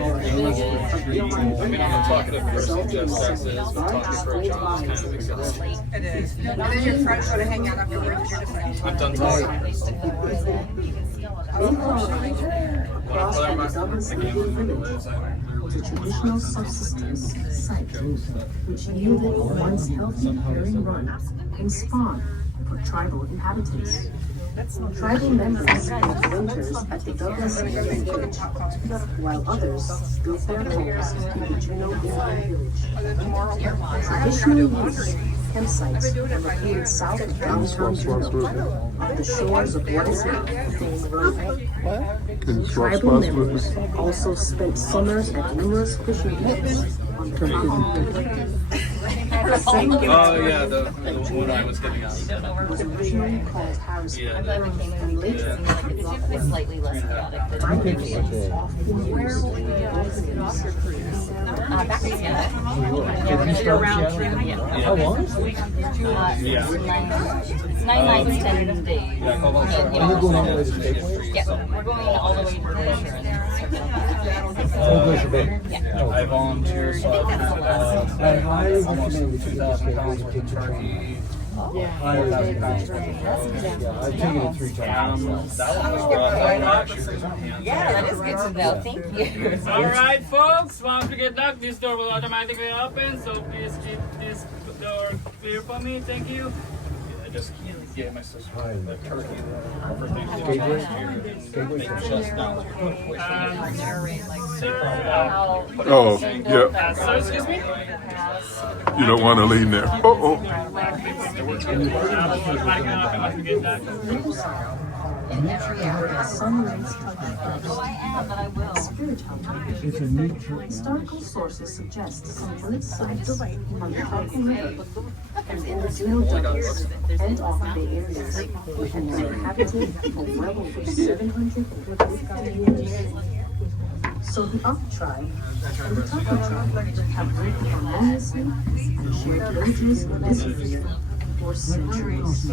I mean, I'm talking to the person Jeff Sachs is, we're talking for a job, it's kind of exhausting. It is. And then your friends want to hang out afterwards. You're just like, I'm done talking. Across from the Douglas Indian village was a traditional subsistence site, which yielded a once healthy herring run and spawn for tribal inhabitants. Tribal members spent winters at the Douglas Indian village, while others built their homes in the Juneau Indian village. Traditional use campsites are located south of downtown Juneau, on the shores of what is now Thane Road. Can you swap Tribal spots with me? members also spent summers at numerous fishing camps on the Klondike River. Oh yeah, the one I was getting at. was originally called Harris Yeah. Island, and later It's slightly less chaotic than where will you guys get off your cruise? back to Seattle. You're round trip. How long? It's 9 nights, 10 days. Yeah, And, you know, yeah, we're going all the way to Glacier and Glacier Bay. yeah. I volunteer, so I've had almost 2,000 pounds worth of turkey. 4,000 pounds worth of roast. Yeah, I've taken it 3 times. That one was rough. I actually raised my hand. Yeah, that is good to know. Thank you. Alright folks, once we get back, this door will automatically open, so please keep this door clear for me, thank you. I just gave my sister the turkey for Thanksgiving last year. And they just now Oh, yeah. So excuse me? You don't want to lean there. Oh. sunrise Oh, I am, but I will. Historical sources suggest some good sites on the Kelowna River and in the Juneau Douglas and off Bay areas, which have been inhabited for well over 750 years. So the Up tribe and the Taco tribe have lived harmoniously and shared villages and history for centuries.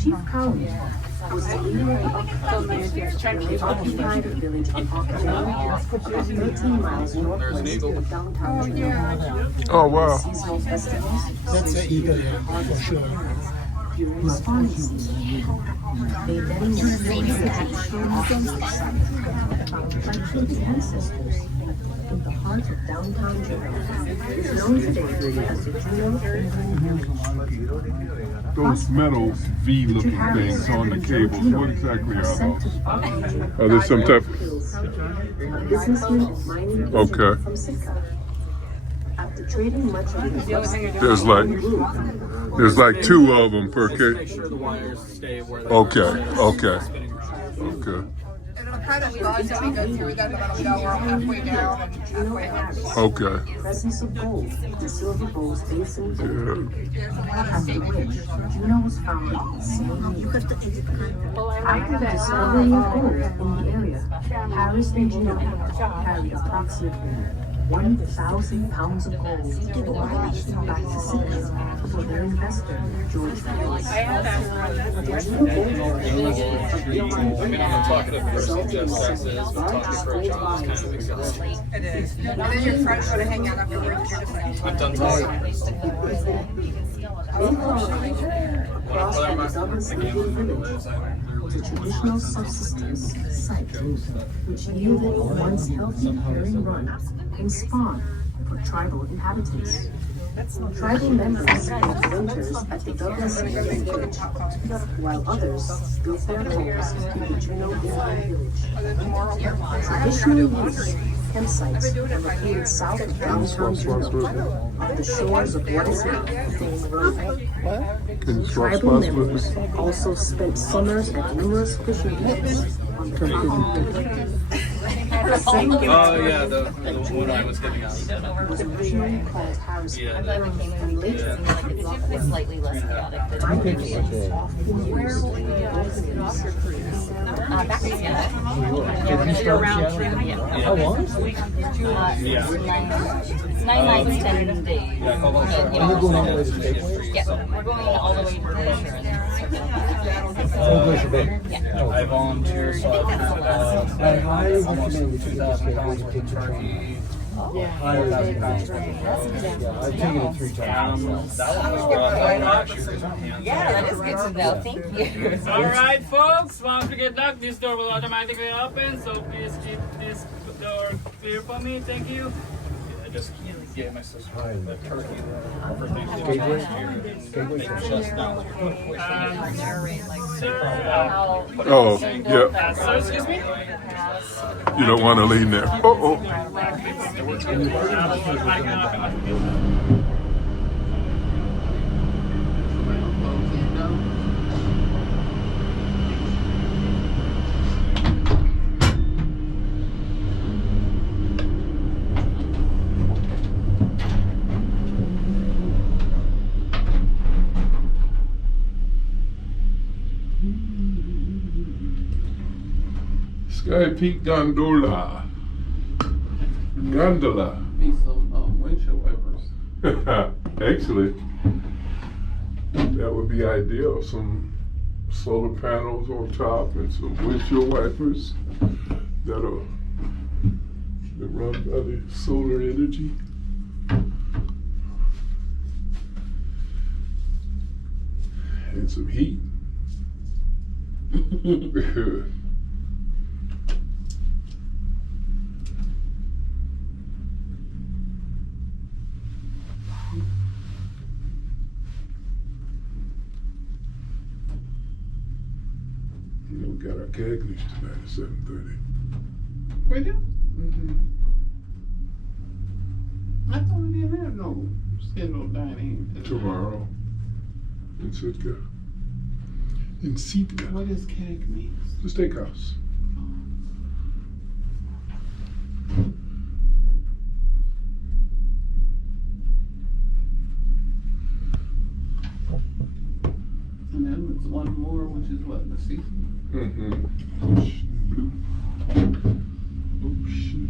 Chief Cowley was the leader of the Up tribe. They occupied a village on Okinawa, about 13 miles northwest of downtown Juneau. Oh, wow. Seasonal festivals, That's it, you got it, for sure. during the spawning season. They then went to the traditional occupancy site, found by King's ancestors in the heart of downtown Juneau. It is known today as the Juneau Urban Village. Those metal V-looking things on the cables, what exactly are those? Are they some type of... Businessmen and mining Okay. from Sitka. After trading much of the There's like 2 of them per make case. sure the wires stay where they Okay, are. okay. Spinning machine. Okay. And it'll kind of buzz as we go through them, and we're halfway down and halfway up. Okay. presence of gold in the silver bowls basin, Yeah. after which Juneau was found the same year. After the discovery of gold in the area, Harris and Juneau carried approximately 1,000 pounds of gold back to Sitka for their investor, George Fields. I mean, I'm talkative person, Jeff Sachs is, but talking for a job is kind of exhausting. It is. And then your friends want to hang out afterwards. You're just like, I'm done talking. Across the Douglas Indian village was a traditional subsistence site, which yielded a once healthy herring run and spawn for tribal inhabitants. Tribal members spent winters at the Douglas Indian village, while others built their homes in the Juneau Indian village. Traditional use campsites are located south of downtown Juneau, on the shores of what is now Thane Road. Can you swap Tribal spots with members me? also spent summers at numerous fishing villages on the River. Oh yeah, the one I was getting at. Was originally called Harris Island, and later It's slightly less chaotic than where will you guys get off your cruise? back to Seattle. you're round trip. How long? It's 9 nights, 10 days. And, you know, Going all the way to Skagway? yeah, we're going all the way to Glacier and Glacier Bay. yeah. I volunteer, so I've had almost 2,000 pounds worth of turkey. 4,000 pounds worth of roast. Yeah, I've taken it 3 times. That one was rough. I actually raised my hand. Yeah, that is good to know. Thank you. Alright folks, once we get back, this door will automatically open, so please keep this door clear for me, thank you. I just gave my sister the turkey for Thanksgiving last year. And they just now Oh, yeah. So excuse me? You don't want to lean there. Oh. Sky Peak Gondola. Gondola. Need some windshield wipers. Actually, that would be ideal. Some solar panels on top and some windshield wipers that'll run by the solar energy. And some heat. We got our keg leash tonight at 7:30. We do? I thought we didn't have no scheduled dining. Tomorrow in Sitka. In Sitka. What does keg mean? The steakhouse. And then it's one more, which is what, the season? Ocean blue. Ocean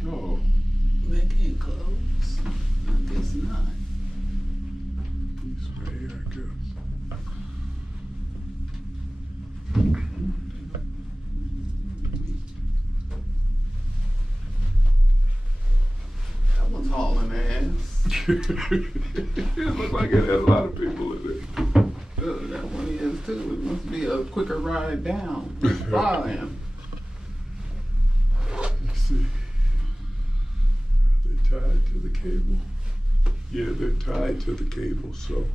blue. Oh. They can't close. I guess not. This way, I guess. That one's hauling ass. It looked like it had a lot of people in it. That one is too. It must be a quicker ride down. Flying. Let's see. Are they tied to the cable? Yeah, they're tied to the cable, so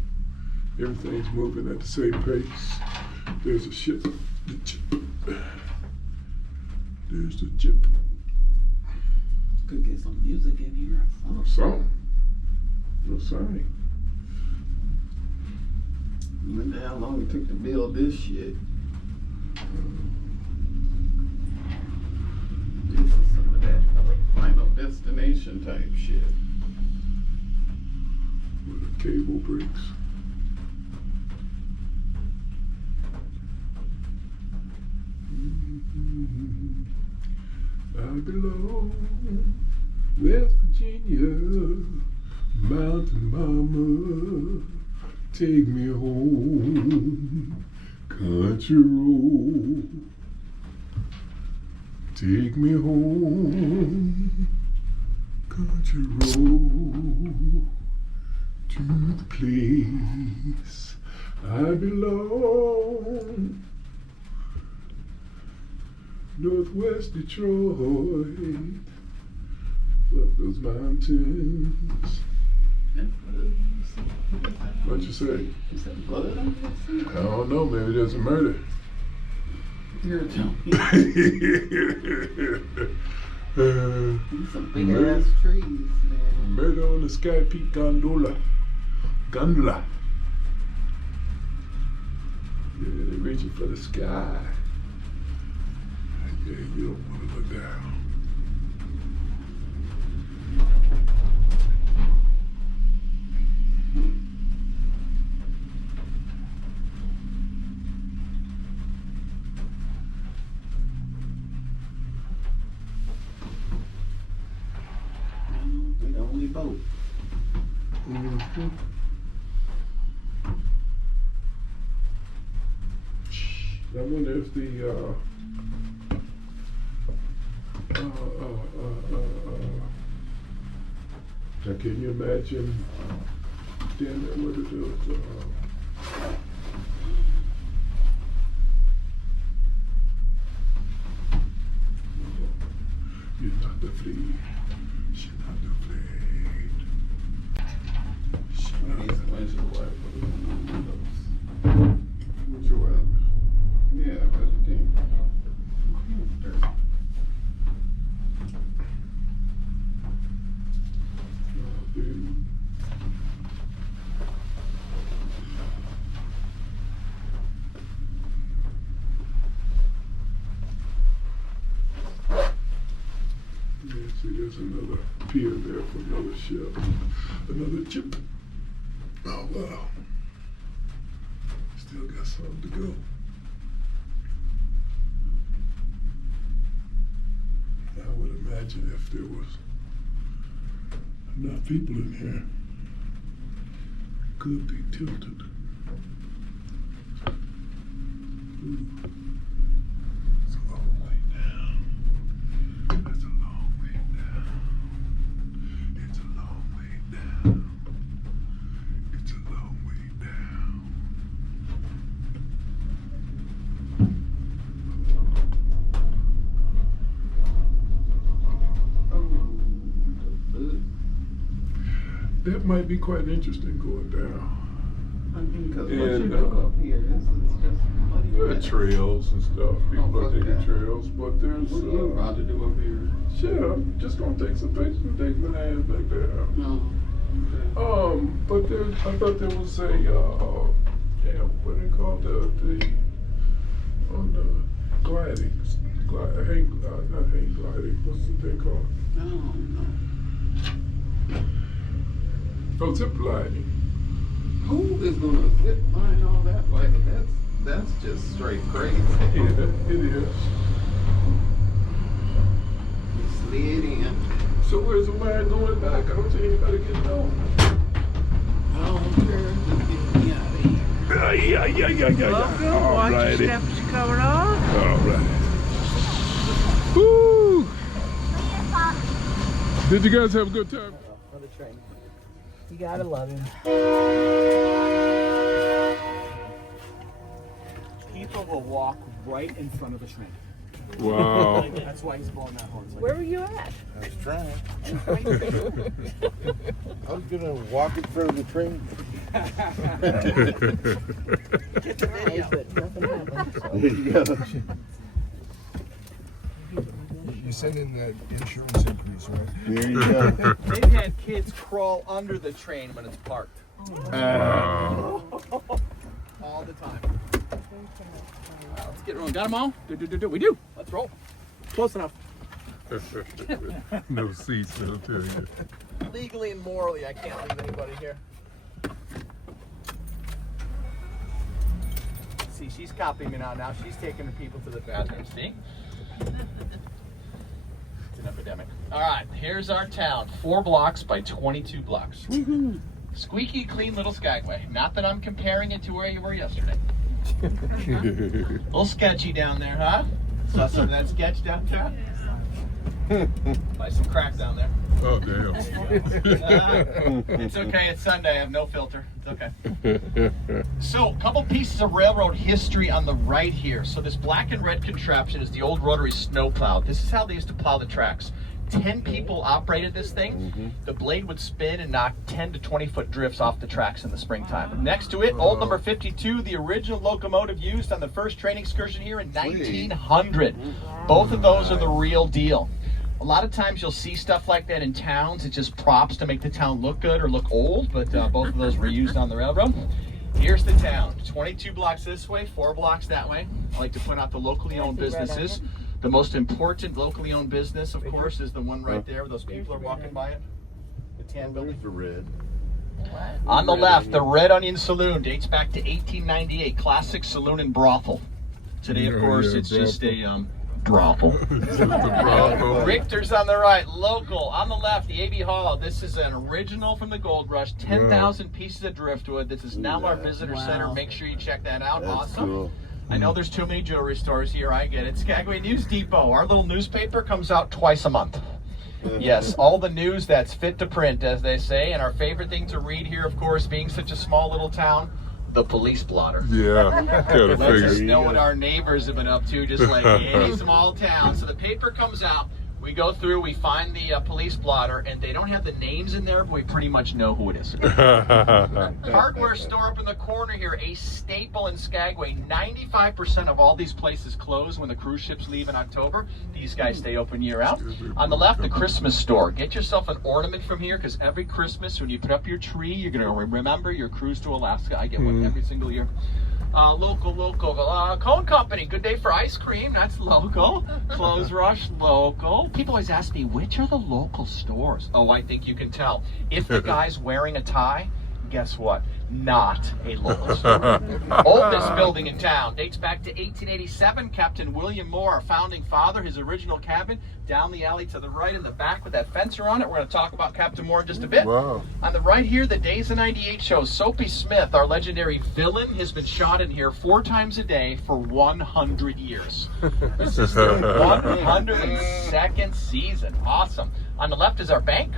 everything's moving at the same pace. There's a ship. The chip. There's the chip. Could get some music in here. A song. No sign. Wonder how long it took to build this shit. This is some of that Final Destination type shit. Where the cable breaks. I belong West Virginia, Mountain Mama, take me home, country road, take me home, country road, to the place I belong. Northwest Detroit, up those mountains. What'd you say? Is that blood on this? I don't know, maybe there's a murder. You're telling me. Some big ass trees, man. Murder on the Sky Peak Gondola. Gondola. Yeah, they're reaching for the sky. Yeah, you don't want to look down. The only boat. Mm-hmm. I wonder if the now can you imagine, damn it, what it is? You're not the fleet. She's not the fleet. She's not the Where's your wife? What's your wife? Yeah, but it came. Dude. Yeah, see, there's another pier there for another ship, another chip. Oh wow, still got something to go. imagine if there was enough people in here. Could be tilted. Ooh. It's a long way down. That's a long way down. It's a long way down. It's a long way down. That might be quite interesting going down. And there are trails and stuff. People are taking trails, but there's. What are you about to do up here? Shit, I'm just gonna take some pictures and take my ass back there. No. But there's. I thought there was a. What they call on the gliding. Not hang gliding. What's the thing called? No. Oh, zip lining. Who is gonna zip line all that way? That's just straight crazy. Yeah, it is. You slid in. So where's the line going back? I don't see anybody getting on. I don't care. Just get me out of here. Yeah. Welcome. Watch your steps coming off. All right. Woo! Did you guys have a good time? On the train. You gotta love him. People will walk right in front of the train. Wow. That's why he's blowing that horn. Where were you at? I was trying. I was gonna walk in front of the train. Get the video. But nothing happened. There you go. You sent in that insurance increase, right? There you go. They've had kids crawl under the train when it's parked. All the time. Let's get rolling. Got them all? Do. We do. Let's roll. Close enough. No seats, I'll tell you. Legally and morally, I can't leave anybody here. See, she's copying me now. Now she's taking the people to the bathroom. See? It's an epidemic. All right, here's our town. 4 blocks by 22 blocks. Squeaky clean little Skagway. Not that I'm comparing it to where you were yesterday. A little sketchy down there, huh? Saw some of that sketch downtown? Buy some crack down there. Oh, damn. It's okay, it's Sunday, I have no filter. It's okay. So, a couple pieces of railroad history on the right here. So this black and red contraption is the old rotary snowplow. This is how they used to plow the tracks. 10 people operated this thing. The blade would spin and knock 10 to 20 foot drifts off the tracks in the springtime. Next to it, old number 52, the original locomotive used on the first train excursion here in 1900. Both of those are the real deal. A lot of times you'll see stuff like that in towns. It's just props to make the town look good or look old, but both of those were used on the railroad. Here's the town. 22 blocks this way, 4 blocks that way. I like to point out the locally owned businesses. The most important locally owned business, of course, is the one right there. Those people are walking by it. The tan building. The red. On the left, the Red Onion Saloon dates back to 1898. Classic saloon and brothel. Today, of course, it's just a brothel. Richter's on the right, local. On the left, the A.B. Hall. This is an original from the Gold Rush. 10,000 pieces of driftwood. This is now our visitor center. Make sure you check that out. That's awesome. cool. I know there's too many jewelry stores here. I get it. Skagway News Depot. Our little newspaper comes out twice a month. Yes, all the news that's fit to print, as they say. And our favorite thing to read here, of course, being such a small little town, the police blotter. Yeah, gotta Lets us figure. know what our neighbors have been up to, just like any small town. So the paper comes out. We go through, we find the police blotter, and they don't have the names in there, but we pretty much know who it is. Hardware store up in the corner here, a staple in Skagway. 95% of all these places close when the cruise ships leave in October. These guys stay open year out. On the left, the Christmas store. Get yourself an ornament from here, because every Christmas when you put up your tree, you're going to remember your cruise to Alaska. I get one every single year. Local. Cone Company, good day for ice cream. That's local. Clothes Rush, local. People always ask me, which are the local stores? Oh, I think you can tell. If the guy's wearing a tie, guess what? Not a local story. Oldest building in town dates back to 1887. Captain William Moore, our founding father, his original cabin down the alley to the right in the back with that fence around it. We're going to talk about Captain Moore in just a bit. Wow. On the right here, the Days of 98 show. Soapy Smith, our legendary villain, has been shot in here 4 times a day for 100 years. This is their 102nd season. Awesome. On the left is our bank.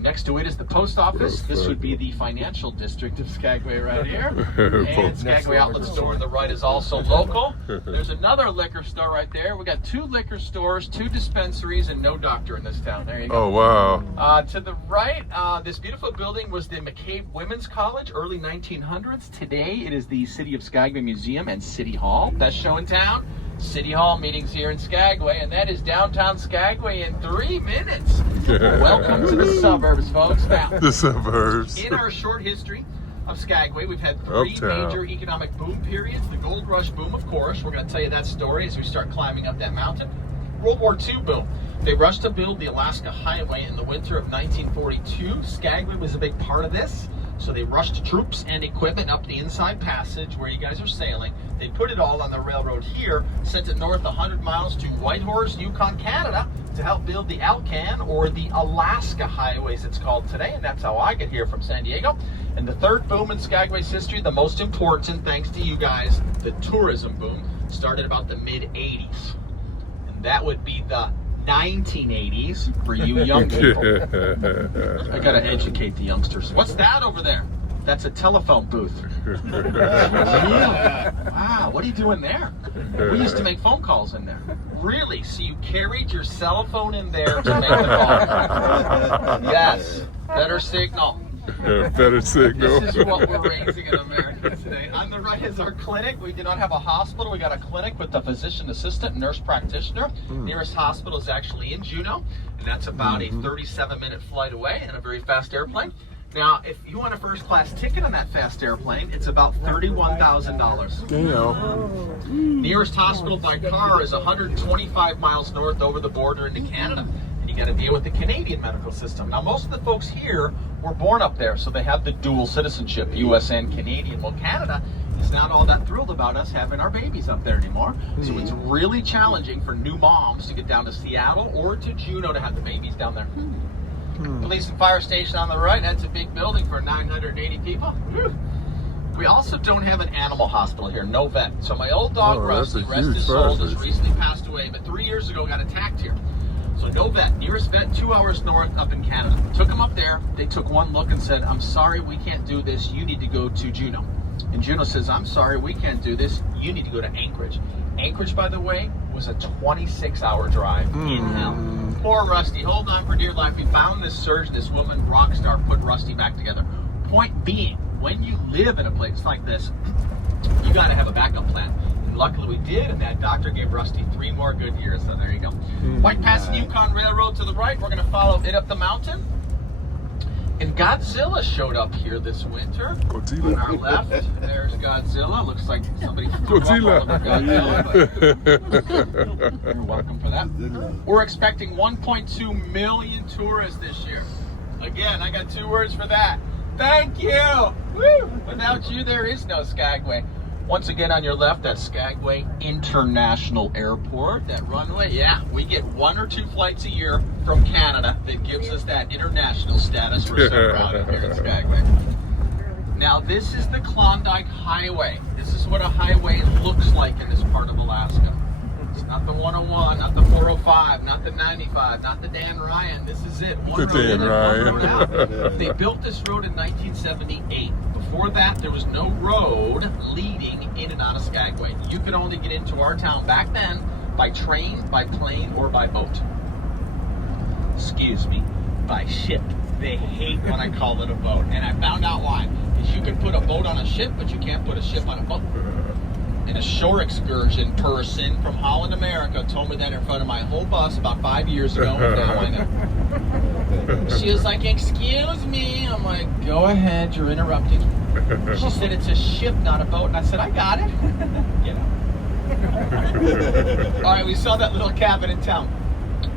Next to it is the post office. This would be the financial district of Skagway right here. And Skagway Outlet Store on the right is also local. There's another liquor store right there. We got 2 liquor stores, 2 dispensaries, and no doctor in this town. There you go. Oh, wow. To the right, this beautiful building was the McCabe Women's College, early 1900s. Today, it is the City of Skagway Museum and City Hall. Best show in town. City Hall meetings here in Skagway, and that is downtown Skagway in 3 minutes. Welcome to the suburbs, folks. Now, The suburbs. in our short history of Skagway, we've had 3 major economic boom periods. The gold rush boom, of course. We're going to tell you that story as we start climbing up that mountain. World War II boom. They rushed to build the Alaska Highway in the winter of 1942. Skagway was a big part of this. So they rushed troops and equipment up the inside passage where you guys are sailing. They put it all on the railroad here, sent it north 100 miles to Whitehorse, Yukon, Canada, to help build the Alcan, or the Alaska Highway as it's called today, and that's how I get here from San Diego. And the third boom in Skagway's history, the most important, thanks to you guys, the tourism boom, started about the mid-80s. And that would be the 1980s for you young people. I gotta educate the youngsters. What's that over there? That's a telephone booth. Wow, what are you doing there? We used to make phone calls in there. Really? So you carried your cell phone in there to make the call? Yes. Better signal. Better signal. This is what we're raising in America today. On the right is our clinic. We do not have a hospital. We got a clinic with a physician assistant, nurse practitioner. Nearest hospital is actually in Juneau, and that's about a 37-minute flight away in a very fast airplane. Now, if you want a first class ticket on that fast airplane, it's about $31,000. Damn. Nearest hospital by car is 125 miles north over the border into Canada. You got to deal with the Canadian medical system. Now, most of the folks here were born up there, so they have the dual citizenship, U.S. and Canadian. Well, Canada is not all that thrilled about us having our babies up there anymore. So it's really challenging for new moms to get down to Seattle or to Juneau to have the babies down there. Police and fire station on the right. That's a big building for 980 people. We also don't have an animal hospital here, no vet. So my old dog, Rusty, rest his soul, just recently passed away, but 3 years ago got attacked here. So no vet, nearest vet 2 hours north up in Canada. Took him up there, they took one look and said, I'm sorry, we can't do this, you need to go to Juneau. And Juneau says, I'm sorry, we can't do this, you need to go to Anchorage. Anchorage, by the way, was a 26-hour drive in hell. Poor Rusty, hold on for dear life. We found this surgeon, this woman, rock star, put Rusty back together. Point being, when you live in a place like this, you gotta have a backup plan. And luckily we did, and that doctor gave Rusty 3 more good years, so there you go. White Pass and Yukon Railroad to the right, we're gonna follow it up the mountain. And Godzilla showed up here this winter. Godzilla. On our left, there's Godzilla. Looks like somebody threw up all over Godzilla. But you're welcome for that. We're expecting 1.2 million tourists this year. Again, I got 2 words for that. Thank you. Woo! Without you, there is no Skagway. Once again, on your left, that's Skagway International Airport. That runway, yeah, we get 1 or 2 flights a year from Canada that gives us that international status. We're so proud of here in Skagway. Now, this is the Klondike Highway. This is what a highway looks like in this part of Alaska. It's not the 101, not the 405, not the 95, not the Dan Ryan. This is it. One road in and one road out. They built this road in 1978. Before that, there was no road leading in and out of Skagway. You could only get into our town back then by train, by plane, or by boat. Excuse me, by ship. They hate when I call it a boat. And I found out why. Because you can put a boat on a ship, but you can't put a ship on a boat. And a shore excursion person from Holland, America told me that in front of my whole bus about 5 years ago. Now I know. She was like, excuse me. I'm like, go ahead, you're interrupting. She said, it's a ship, not a boat. And I said, I got it. Get out. All right, we saw that little cabin in town.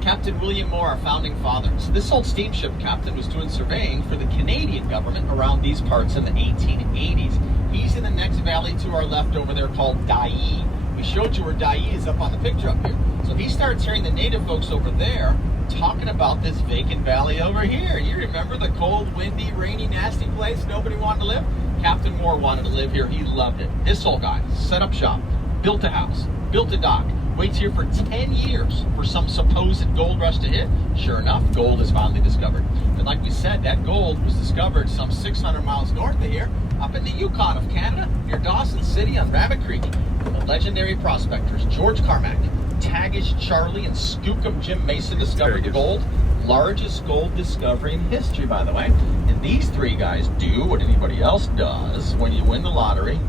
Captain William Moore, our founding father. So this old steamship captain was doing surveying for the Canadian government around these parts in the 1880s. He's in the next valley to our left over there called Dyea. We showed you where Dyea is up on the picture up here. So he starts hearing the native folks over there talking about this vacant valley over here. You remember the cold, windy, rainy, nasty place nobody wanted to live? Captain Moore wanted to live here. He loved it. This old guy set up shop, built a house, built a dock, waits here for 10 years for some supposed gold rush to hit. Sure enough, gold is finally discovered. And like we said, that gold was discovered some 600 miles north of here, up in the Yukon of Canada, near Dawson City on Rabbit Creek. The legendary prospectors George Carmack, Tagish Charlie, and Skookum Jim Mason discovered the gold. Largest gold discovery in history, by the way. And these three guys do what anybody else does. When you win the lottery,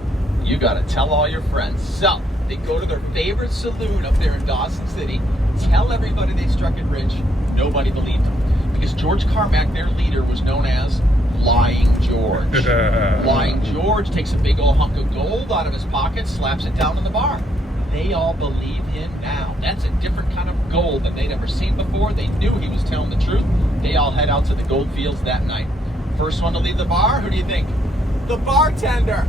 you got to tell all your friends. So they go to their favorite saloon up there in Dawson City, tell everybody they struck it rich. Nobody believed them. Because George Carmack, their leader, was known as Lying George. Lying George takes a big old hunk of gold out of his pocket, slaps it down in the bar. They all believe him now. That's a different kind of gold that they'd ever seen before. They knew he was telling the truth. They all head out to the gold fields that night. First one to leave the bar, who do you think? The bartender.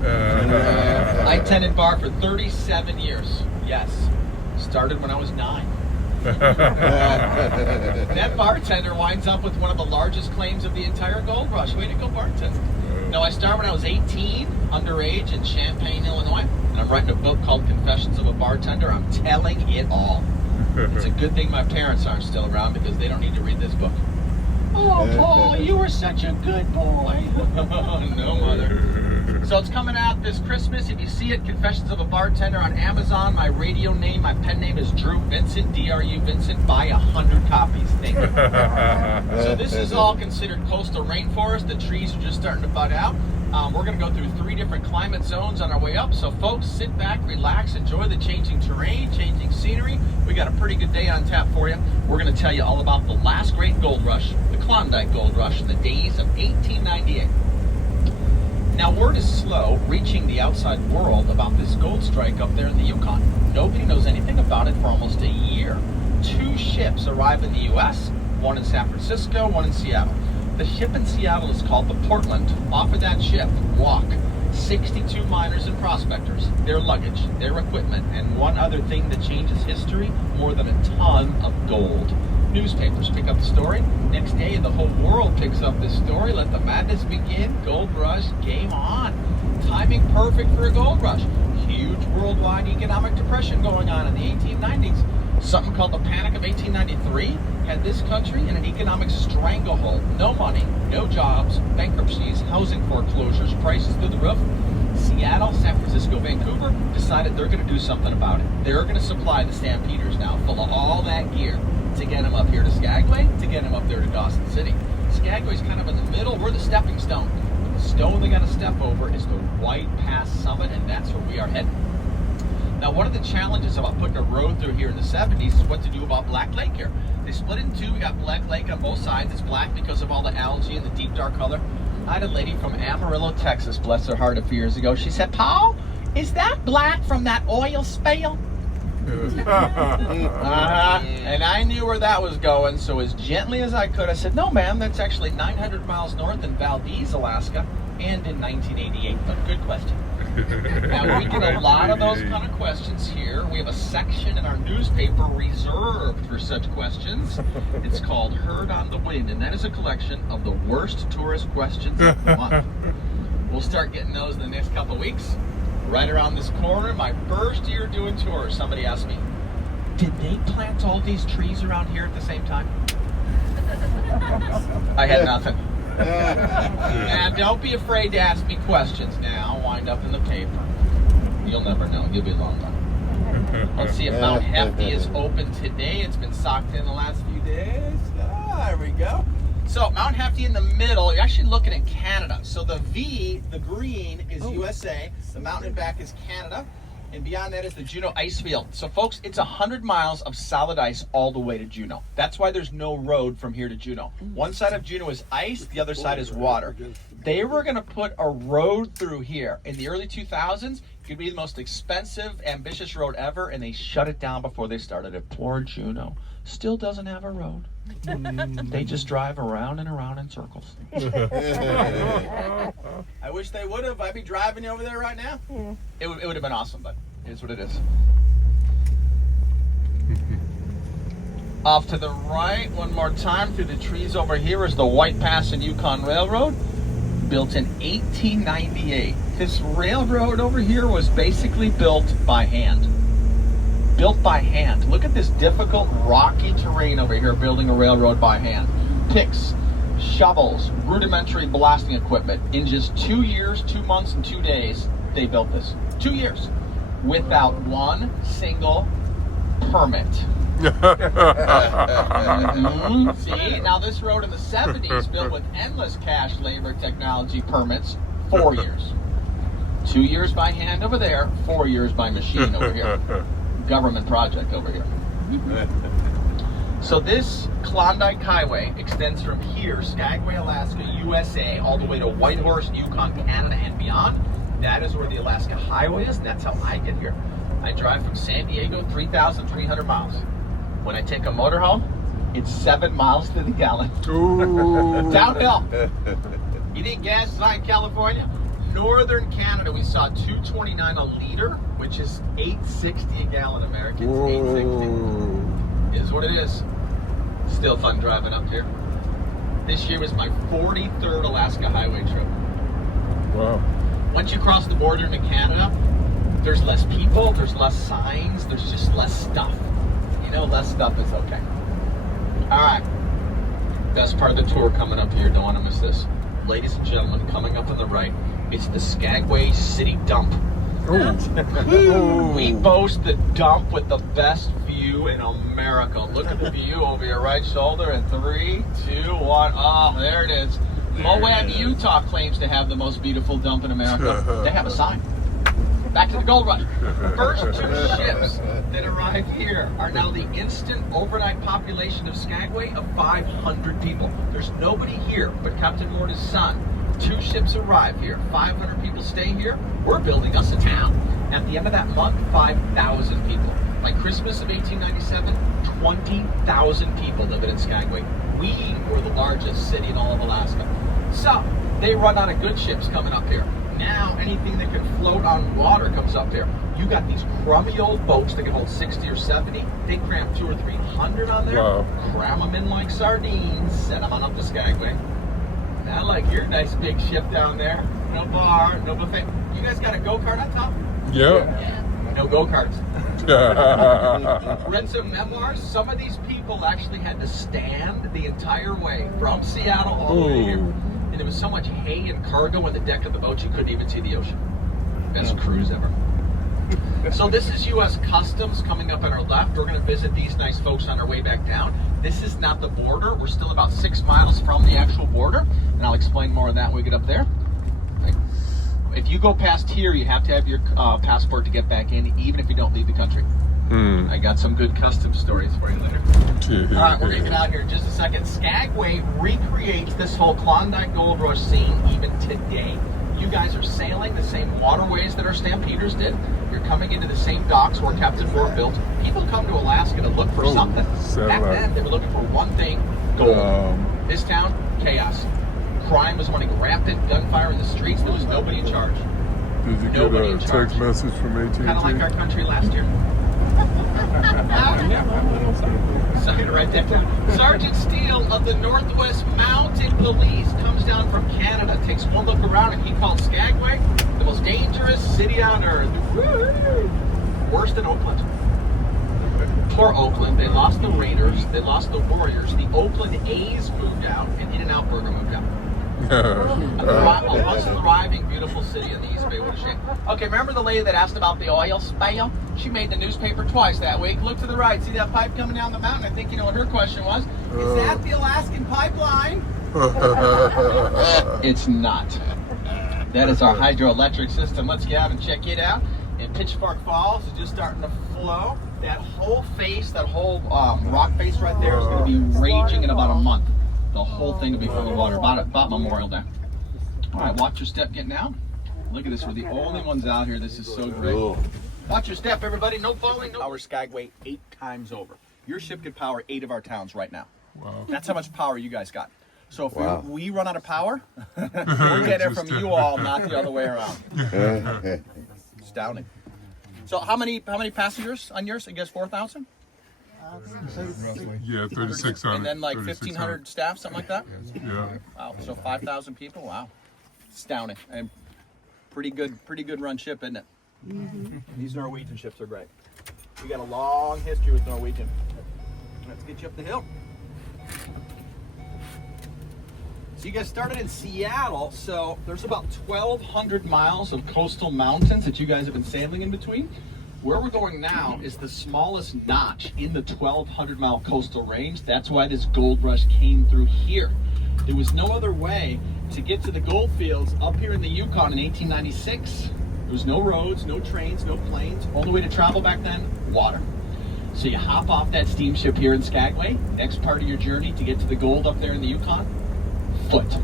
I tended bar for 37 years. Yes. Started when I was 9. That bartender winds up with one of the largest claims of the entire gold rush. Way to go, bartender. No, I started when I was 18, underage in Champaign, Illinois. And I'm writing a book called Confessions of a Bartender. I'm telling it all. It's a good thing my parents aren't still around because they don't need to read this book. Oh, Paul, you were such a good boy. No, mother. So it's coming out this Christmas. If you see it, Confessions of a Bartender on Amazon. My radio name, my pen name is Drew Vincent, D-R-U Vincent. Buy 100 copies. Thank you. So this is all considered coastal rainforest. The trees are just starting to bud out. We're going to go through 3 different climate zones on our way up. So folks, sit back, relax, enjoy the changing terrain, changing scenery. We got a pretty good day on tap for you. We're going to tell you all about the last great gold rush, the Klondike Gold Rush in the days of 1898. Now, word is slow reaching the outside world about this gold strike up there in the Yukon. Nobody knows anything about it for almost a year. 2 ships arrive in the U.S., one in San Francisco, one in Seattle. The ship in Seattle is called the Portland. Off of that ship walk 62 miners and prospectors, their luggage, their equipment, and one other thing that changes history, more than a ton of gold. Newspapers pick up the story. Next day, the whole world picks up this story. Let the madness begin. Gold rush, game on. Timing perfect for a gold rush. Huge worldwide economic depression going on in the 1890s. Something called the Panic of 1893 had this country in an economic stranglehold. No money, no jobs, bankruptcies, housing foreclosures, prices through the roof. Seattle, San Francisco, Vancouver decided they're going to do something about it. They're going to supply the Stampeders now full of all that gear to get them up here to Skagway, to get them up there to Dawson City. Skagway's kind of in the middle. We're the stepping stone. The stone they got to step over is the White Pass Summit, and that's where we are heading. Now, one of the challenges about putting a road through here in the 70s is what to do about Black Lake here. They split it in 2. We got Black Lake on both sides. It's black because of all the algae and the deep dark color. I had a lady from Amarillo, Texas, bless her heart, a few years ago. She said, Paul, is that black from that oil spill? And I knew where that was going, so as gently as I could, I said, no, ma'am, that's actually 900 miles north in Valdez, Alaska, and in 1988. But good question. Now, we get a lot of those kind of questions here. We have a section in our newspaper reserved for such questions. It's called Heard on the Wind, and that is a collection of the worst tourist questions of the month. We'll start getting those in the next couple weeks. Right around this corner, my first year doing tours, somebody asked me, did they plant all these trees around here at the same time? I had nothing. And don't be afraid to ask me questions now. Wind up in the paper. You'll never know. You'll be a long time. Let's see if Mount Hefty is open today. It's been socked in the last few days. There we go. So Mount Hefty in the middle, you're actually looking at Canada. So the V, the green, is USA. The mountain back is Canada. And beyond that is the Juneau ice field. So folks, it's 100 miles of solid ice all the way to Juneau. That's why there's no road from here to Juneau. One side of Juneau is ice, the other side is water. They were going to put a road through here in the early 2000s. Could be the most expensive, ambitious road ever, and they shut it down before they started it. Poor Juneau. Still doesn't have a road. They just drive around and around in circles. I wish they would have. I'd be driving you over there right now. It would have been awesome, but it is what it is. Off to the right, one more time, through the trees over here is the White Pass and Yukon Railroad, built in 1898. This railroad over here was basically built by hand. Built by hand. Look at this difficult, rocky terrain over here, building a railroad by hand. Picks, shovels, rudimentary blasting equipment. In just 2 years, 2 months, and 2 days, they built this. 2 years. Without one single permit. See, now this road in the 70s, built with endless cash, labor, technology, permits, 4 years. 2 years by hand over there, 4 years by machine over here. Government project over here. So this Klondike Highway extends from here, Skagway, Alaska, USA, all the way to Whitehorse, Yukon, Canada, and beyond. That is where the Alaska Highway is, and that's how I get here. I drive from San Diego, 3,300 miles. When I take a motorhome, it's 7 miles to the gallon. Downhill. You think gas is high in California? Northern Canada, we saw $2.29 a liter, which is $8.60 a gallon. Americans, $8.60 is what it is. Still fun driving up here. This year was my 43rd Alaska Highway trip. Wow. Once you cross the border into Canada, there's less people, there's less signs, there's just less stuff. You know, less stuff is okay. All right. Best part of the tour coming up here. Don't want to miss this. Ladies and gentlemen, coming up on the right, it's the Skagway City Dump. We boast the dump with the best view in America. Look at the view over your right shoulder in 3, 2, 1. Oh, there it is. Moab, Utah claims to have the most beautiful dump in America. They have a sign. Back to the gold rush. First 2 ships that arrive here are now the instant overnight population of Skagway of 500 people. There's nobody here but Captain Morta's son. 2 ships arrive here. 500 people stay here. We're building us a town. At the end of that month, 5,000 people. By Christmas of 1897, 20,000 people living in Skagway. We were the largest city in all of Alaska. So, they run out of good ships coming up here. Now, anything that can float on water comes up here. You got these crummy old boats that can hold 60 or 70. They cram 200 or 300 on there. Wow. Cram them in like sardines. Set them on up to Skagway. I like your nice big ship down there. No bar, no buffet. You guys got a go-kart on top? Yeah. No go-karts. Read some memoirs. Some of these people actually had to stand the entire way from Seattle all the way here. And there was so much hay and cargo on the deck of the boat you couldn't even see the ocean. Best cruise ever. So this is U.S. Customs coming up on our left. We're going to visit these nice folks on our way back down. This is not the border. We're still about 6 miles from the actual border. And I'll explain more of that when we get up there. If you go past here, you have to have your passport to get back in, even if you don't leave the country. I got some good customs stories for you later. All right, we're going to get out here in just a second. Skagway recreates this whole Klondike Gold Rush scene even today. You guys are sailing the same waterways that our Stampeders did. You're coming into the same docks where Captain Moore built. People come to Alaska to look for something. Back then, they were looking for one thing, gold. This town, chaos. Crime was running rampant, gunfire in the streets. There was nobody in charge. Did you get a text message from AT&T? Kind of like our country last year. So I'm gonna write that down. Sergeant Steele of the Northwest Mounted Police comes down from Canada, takes one look around, and he called Skagway the most dangerous city on earth. Worse than Oakland. Poor Oakland. They lost the Raiders. They lost the Warriors. The Oakland A's moved out, and In-N-Out Burger moved out. A once thriving, beautiful city in the East Bay. What a shame. Okay, remember the lady that asked about the oil spill? She made the newspaper twice that week. Look to the right. See that pipe coming down the mountain? I think you know what her question was. Is that the Alaskan pipeline? It's not. That is our hydroelectric system. Let's get out and check it out. And Pitchfork Falls is just starting to flow. That whole face, that whole rock face right there is going to be raging in about a month. The whole thing will be full of water, about Memorial Day. All right, watch your step getting out. Look at this. We're the only ones out here. This is so great. Watch your step, everybody. No falling. No. Power Skagway 8 times over. Your ship could power 8 of our towns right now. Wow. That's how much power you guys got. So if we run out of power, we'll get it from you all, not the other way around. Astounding. So how many passengers on yours? I guess 4,000? Yeah, 3,600. And then like 1,500 staff, something like that? Yeah. Wow, so 5,000 people? Wow. Astounding. And pretty good run ship, isn't it? Mm-hmm. These Norwegian ships are great. We got a long history with Norwegian. Let's get you up the hill. So you guys started in Seattle, so there's about 1,200 miles of coastal mountains that you guys have been sailing in between. Where we're going now is the smallest notch in the 1,200 mile coastal range. That's why this gold rush came through here. There was no other way to get to the gold fields up here in the Yukon in 1896. There was no roads, no trains, no planes. Only way to travel back then, water. So you hop off that steamship here in Skagway. Next part of your journey to get to the gold up there in the Yukon, foot.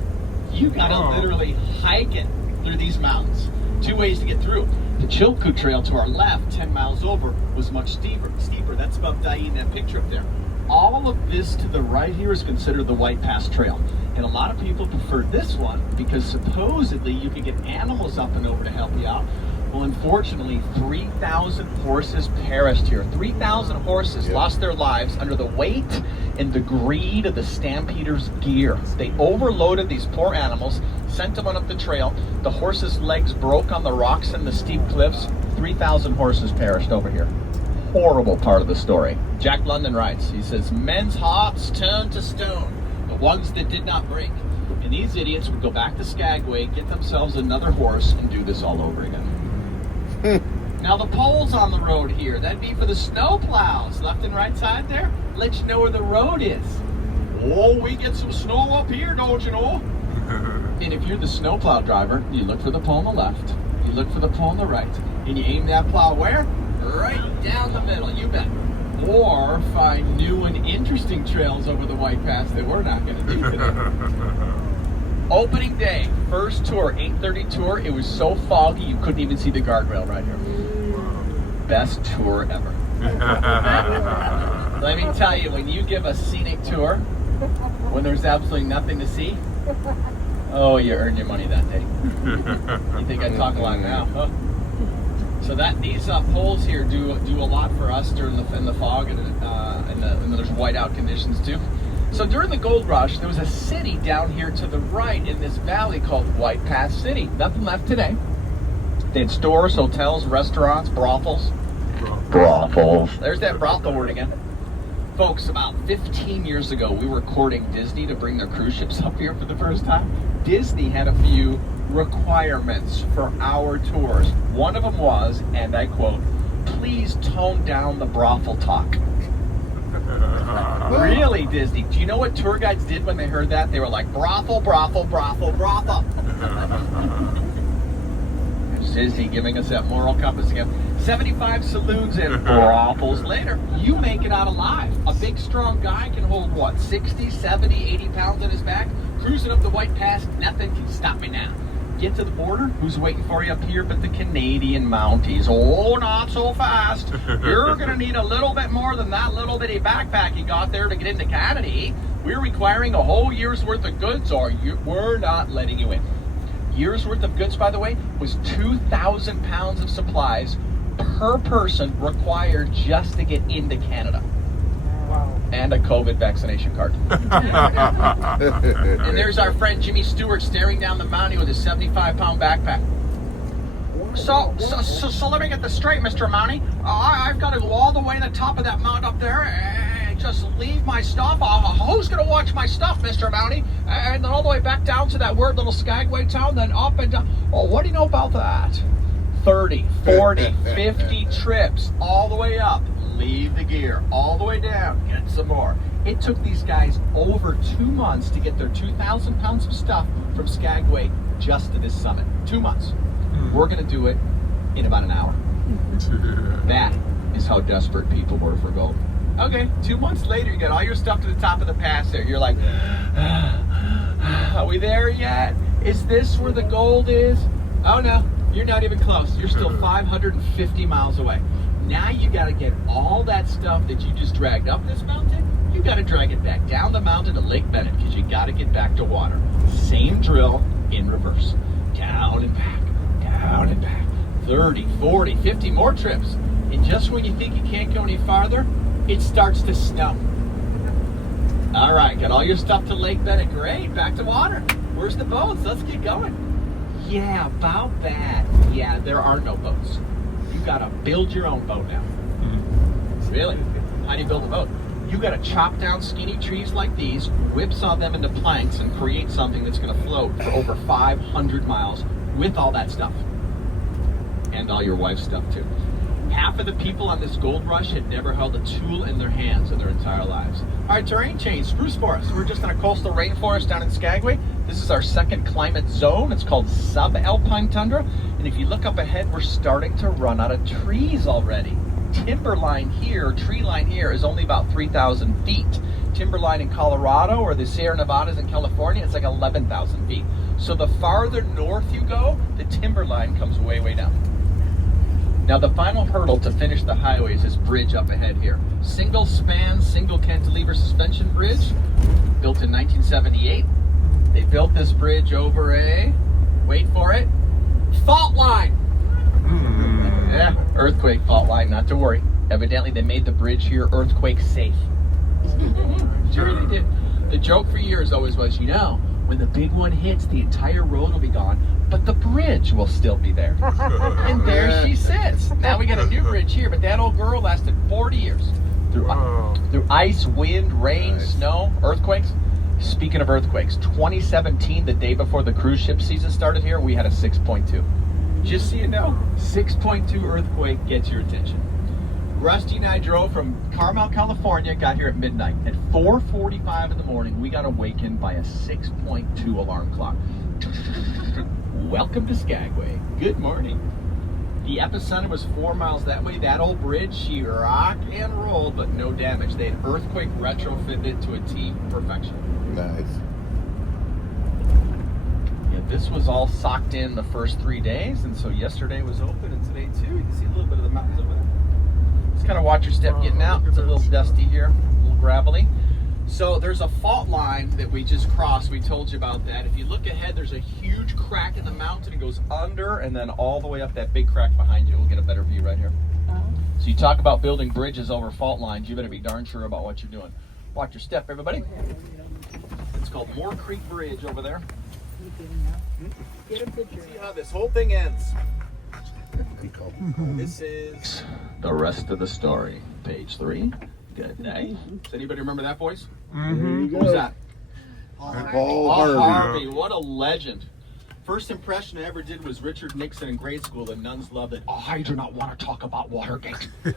You gotta literally hike it through these mountains. 2 ways to get through. The Chilkoot Trail to our left, 10 miles over, was much steeper. That's about in that picture up there. All of this to the right here is considered the White Pass Trail. And a lot of people prefer this one because supposedly you could get animals up and over to help you out. Well, unfortunately, 3,000 horses perished here. 3,000 horses lost their lives under the weight and the greed of the stampeders' gear. They overloaded these poor animals, sent them on up the trail. The horses' legs broke on the rocks and the steep cliffs. 3,000 horses perished over here. Horrible part of the story. Jack London writes, he says, men's hearts turned to stone, the ones that did not break. And these idiots would go back to Skagway, get themselves another horse, and do this all over again. Now the poles on the road here, that'd be for the snow plows. Left and right side there, let you know where the road is. Oh, we get some snow up here, don't you know? And if you're the snowplow driver, you look for the pole on the left, you look for the pole on the right, and you aim that plow where? Right down the middle, you bet. Or find new and interesting trails over the White Pass that we're not going to do today. Opening day, first tour, 8:30 tour. It was so foggy you couldn't even see the guardrail right here. Best tour ever. Let me tell you, when you give a scenic tour, when there's absolutely nothing to see, oh, you earned your money that day. You think I talk a lot now, huh? So these poles here do a lot for us during in the fog and there's whiteout conditions too. So during the gold rush, there was a city down here to the right in this valley called White Pass City. Nothing left today. They had stores, hotels, restaurants, brothels. Brothels. There's that brothel word again. Folks, about 15 years ago, we were courting Disney to bring their cruise ships up here for the first time. Disney had a few requirements for our tours. One of them was, and I quote, please tone down the brothel talk. Really, Disney? Do you know what tour guides did when they heard that? They were like, brothel, brothel, brothel, brothel. There's Disney giving us that moral compass again. 75 saloons and brothels later, you make it out alive. A big, strong guy can hold, what, 60, 70, 80 pounds on his back? Cruising up the White Pass, nothing can stop me now. Get to the border, who's waiting for you up here but the Canadian Mounties? Oh, not so fast. You're going to need a little bit more than that little bitty backpack you got there to get into Canada. We're requiring a whole year's worth of goods or we're not letting you in. Year's worth of goods, by the way, was 2,000 pounds of supplies per person required just to get into Canada. Wow. And a COVID vaccination card. And there's our friend Jimmy Stewart staring down the mountain with his 75-pound backpack. So let me get this straight, Mr. Mountie. I've got to go all the way to the top of that mountain up there and just leave my stuff. Who's going to watch my stuff, Mr. Mountie? And then all the way back down to that weird little Skagway town, then up and down. Oh, what do you know about that? 30, 40, 50 trips all the way up. Leave the gear all the way down, get some more. It took these guys over 2 months to get their 2,000 pounds of stuff from Skagway just to this summit. 2 months. We're going to do it in about an hour. That is how desperate people were for gold. Okay, 2 months later, you got all your stuff to the top of the pass there. You're like, are we there yet? Is this where the gold is? Oh no, You're not even close. You're still 550 miles away. Now you got to get all that stuff that you just dragged up this mountain. You got to drag it back down the mountain to Lake Bennett because you got to get back to water. Same drill in reverse. Down and back, down and back. 30, 40, 50 more trips. And just when you think you can't go any farther, it starts to snow. All right, got all your stuff to Lake Bennett. Great, back to water. Where's the boats? Let's get going. Yeah, about that. Yeah, there are no boats. You gotta build your own boat now. Really? How do you build a boat? You gotta chop down skinny trees like these, whipsaw them into planks, and create something that's gonna float for over 500 miles with all that stuff. And all your wife's stuff too. Half of the people on this gold rush had never held a tool in their hands in their entire lives. All right, terrain change, spruce forest. We're just in a coastal rainforest down in Skagway. This is our second climate zone. It's called subalpine tundra. And if you look up ahead, we're starting to run out of trees already. Timberline here, tree line here is only about 3,000 feet. Timberline in Colorado or the Sierra Nevadas in California, it's like 11,000 feet. So the farther north you go, the timberline comes way, way down. Now the final hurdle to finish the highway is this bridge up ahead here. Single span, single cantilever suspension bridge, built in 1978. They built this bridge over a, wait for it, fault line. Yeah, earthquake fault line, not to worry. Evidently they made the bridge here earthquake safe. Sure they did. The joke for years always was, you know, when the big one hits, the entire road will be gone, but the bridge will still be there. And there she sits. Now we got a new bridge here, but that old girl lasted 40 years. Through ice, wind, rain, snow, earthquakes. Speaking of earthquakes, 2017, the day before the cruise ship season started here, we had a 6.2. Just so you know, 6.2 earthquake gets your attention. Rusty and I drove from Carmel, California, got here at midnight. At 4:45 in the morning, we got awakened by a 6.2 alarm clock. Welcome to Skagway. Good morning. The epicenter was 4 miles that way. That old bridge, she rocked and rolled, but no damage. They had earthquake retrofitted it to a T perfection. Nice. Yeah, this was all socked in the first 3 days, and so yesterday was open, and today too. You can see a little bit of the mountains over there. Just kind of watch your step getting out. It's a little dusty here, a little gravelly. So there's a fault line that we just crossed. We told you about that. If you look ahead, there's a huge crack in the mountain. It goes under and then all the way up that big crack behind you. We'll get a better view right here. So you talk about building bridges over fault lines, you better be darn sure about what you're doing. Watch your step, everybody. It's called Moore Creek Bridge over there. See how this whole thing ends. This is the rest of the story. Page 3. Good night. Does anybody remember that voice? Who's that? Paul Harvey. What a legend. First impression I ever did was Richard Nixon in grade school. The nuns loved it. Oh, I do not want to talk about Watergate. You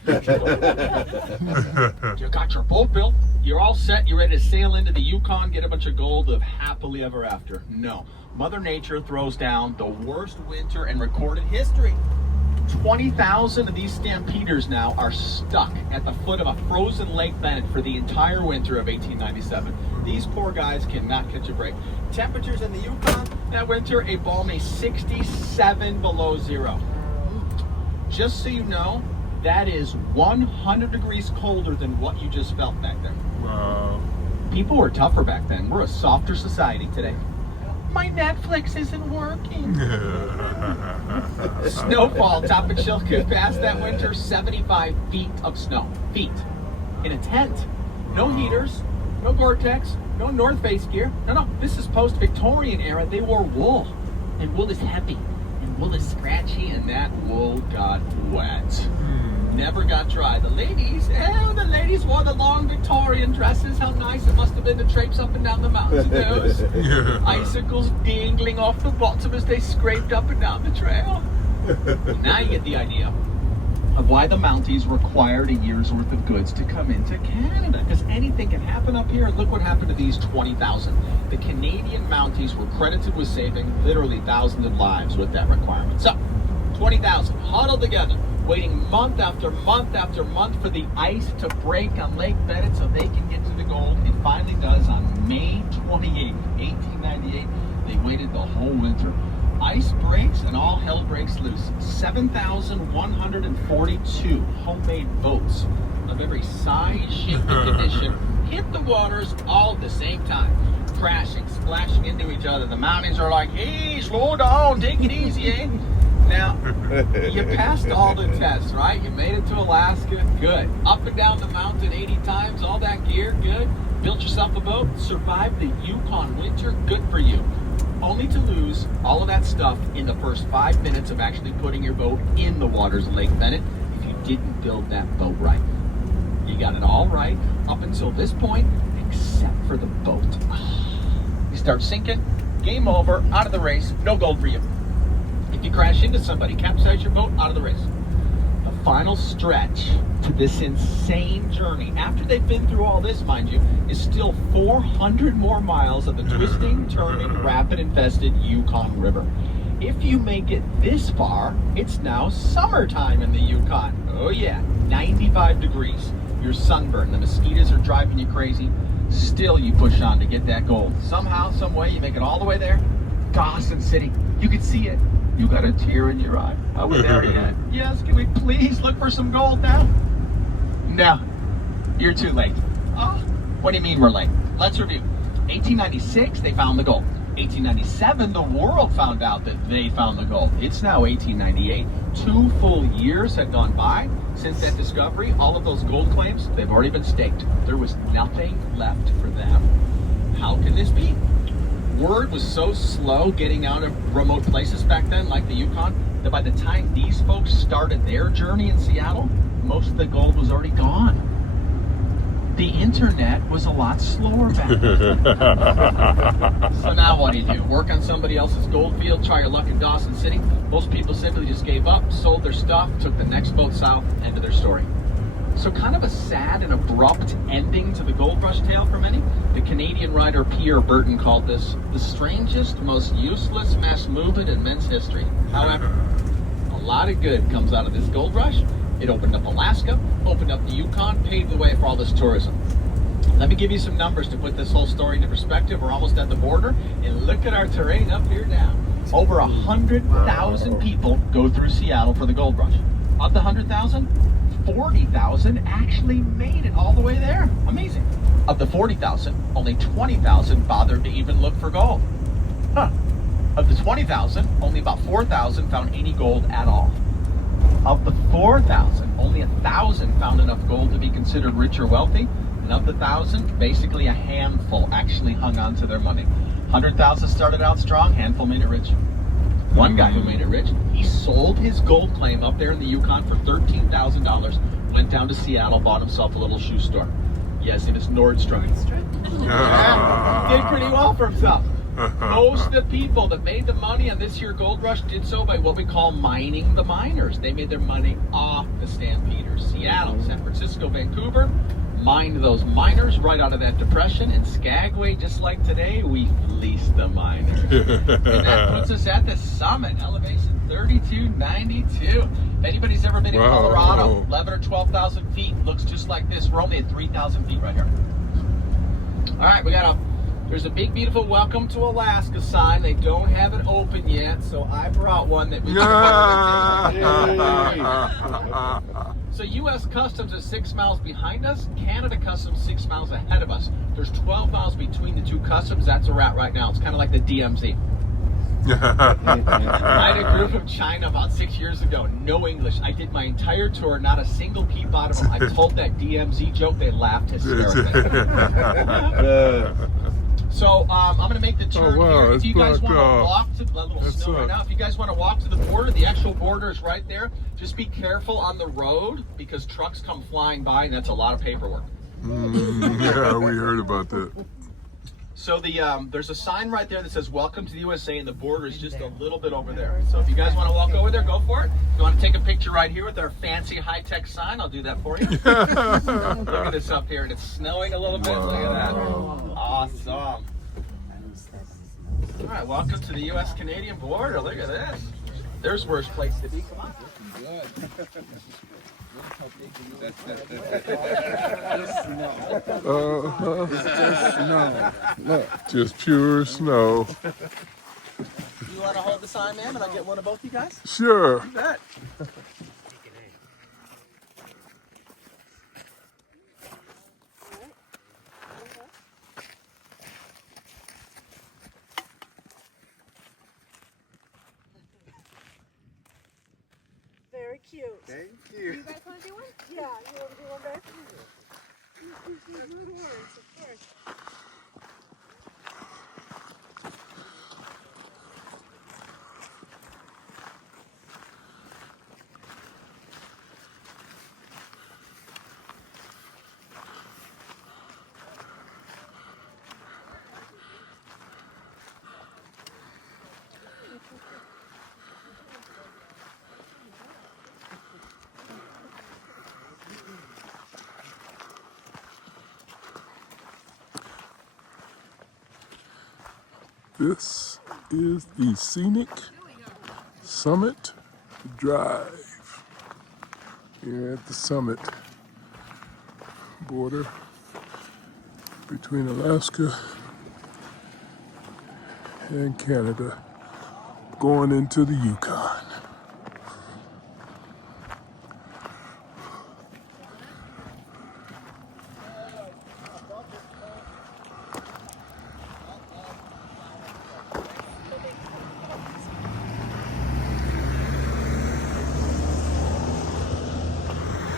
got your boat built. You're all set. You're ready to sail into the Yukon, get a bunch of gold, live happily ever after. No. Mother Nature throws down the worst winter in recorded history. 20,000 of these stampeders now are stuck at the foot of a frozen Lake Bennett for the entire winter of 1897. These poor guys cannot catch a break. Temperatures in the Yukon that winter, a balmy 67 below zero. Just so you know, that is 100 degrees colder than what you just felt back then. Wow. People were tougher back then. We're a softer society today. My Netflix isn't working. Snowfall topping Chilkoot. Past that winter, 75 feet of snow. Feet. In a tent. No heaters, no Gore-Tex, no North Face gear. No, this is post-Victorian era. They wore wool. And wool is heavy. And wool is scratchy, and that wool got wet. Never got dry. The ladies wore the long Victorian dresses. How nice it must have been to traipse up and down the mountains with those. Icicles dingling off the bottom as they scraped up and down the trail. Now you get the idea of why the Mounties required a year's worth of goods to come into Canada. Because anything can happen up here. Look what happened to these 20,000. The Canadian Mounties were credited with saving literally thousands of lives with that requirement. So, 20,000 huddled together, waiting month after month after month for the ice to break on Lake Bennett so they can get to the gold. It finally does on May 28, 1898. They waited the whole winter. ice breaks and all hell breaks loose. 7,142 homemade boats of every size, shape, and condition hit the waters all at the same time, crashing, splashing into each other. The mountains are like, hey, slow down, take it easy, eh? Now, you passed all the tests, right? You made it to Alaska, good. Up and down the mountain 80 times, all that gear, good. Built yourself a boat, survived the Yukon winter, good for you. Only to lose all of that stuff in the first 5 minutes of actually putting your boat in the waters of Lake Bennett if you didn't build that boat right. You got it all right up until this point, except for the boat. You start sinking, game over, out of the race, no gold for you. If you crash into somebody, capsize your boat, out of the race. The final stretch to this insane journey, after they've been through all this, mind you, is still 400 more miles of the twisting, turning, rapid-infested Yukon River. If you make it this far, it's now summertime in the Yukon. Oh yeah, 95 degrees. You're sunburned, the mosquitoes are driving you crazy. Still you push on to get that gold. Somehow, some way, you make it all the way there. Dawson City, you can see it. You got a tear in your eye. Are we there yet? Yes, can we please look for some gold now? No, you're too late. Oh, what do you mean we're late? Let's review. 1896, they found the gold. 1897, the world found out that they found the gold. It's now 1898. 2 full years had gone by since that discovery. All of those gold claims, they've already been staked. There was nothing left for them. How can this be? Word was so slow getting out of remote places back then, like the Yukon, that by the time these folks started their journey in Seattle, most of the gold was already gone. The internet was a lot slower back then. So now what do? Work on somebody else's gold field, try your luck in Dawson City? Most people simply just gave up, sold their stuff, took the next boat south, end of their story. So kind of a sad and abrupt ending to the gold rush tale for many. The Canadian writer Pierre Burton called this the strangest, most useless mass movement in men's history. However, a lot of good comes out of this gold rush. It opened up Alaska, opened up the Yukon, paved the way for all this tourism. Let me give you some numbers to put this whole story into perspective. We're almost at the border, and look at our terrain up here now. Over 100,000 people go through Seattle for the gold rush. Of the 100,000, 40,000 actually made it all the way there. Amazing. Of the 40,000, only 20,000 bothered to even look for gold. Huh. Of the 20,000, only about 4,000 found any gold at all. Of the 4,000, only 1,000 found enough gold to be considered rich or wealthy. And of the 1,000, basically a handful actually hung on to their money. 100,000 started out strong, handful made it rich. One guy who made it rich, he sold his gold claim up there in the Yukon for $13,000, went down to Seattle, bought himself a little shoe store. Yes, it is Nordstrom. Did pretty well for himself. Most of the people that made the money on this year gold rush did so by what we call mining the miners. They made their money off the stampeders. Seattle, San Francisco, Vancouver, mined those miners right out of that depression. And Skagway, just like today, we fleeced the miners. And that puts us at the summit, elevation 3292. If anybody's ever been in Colorado, 11 or 12,000 feet, looks just like this. We're only at 3,000 feet right here. All right, there's a big, beautiful welcome to Alaska sign. They don't have it open yet, so I brought one that we can So U.S. Customs is 6 miles behind us. Canada Customs 6 miles ahead of us. There's 12 miles between the two customs. That's where we're at right now. It's kind of like the DMZ. I had a group from China about 6 years ago. No English. I did my entire tour. Not a single peep out of them. I told that DMZ joke. They laughed hysterically. So I'm going to make the turn here. If you guys want to walk to a little snow right now, if you guys want to walk to the border, the actual border is right there. Just be careful on the road because trucks come flying by, and that's a lot of paperwork. Yeah, we heard about that. So there's a sign right there that says "Welcome to the USA," and the border is just a little bit over there. So if you guys want to walk over there, go for it. If you want to take a picture right here with our fancy high-tech sign, I'll do that for you. Look at this up here, and it's snowing a little bit. Look at that. Awesome. All right, welcome to the U.S.-Canadian border. Look at this. There's worse place to be. Come on. Good. Just pure snow. You want to hold the sign, ma'am, and I get one of both you guys? Sure. You bet. Very cute. Thank You guys want to do one? Yeah, you want to do one back? Good words, of course. This is the Scenic Summit Drive. Here at the summit border between Alaska and Canada, going into the Yukon.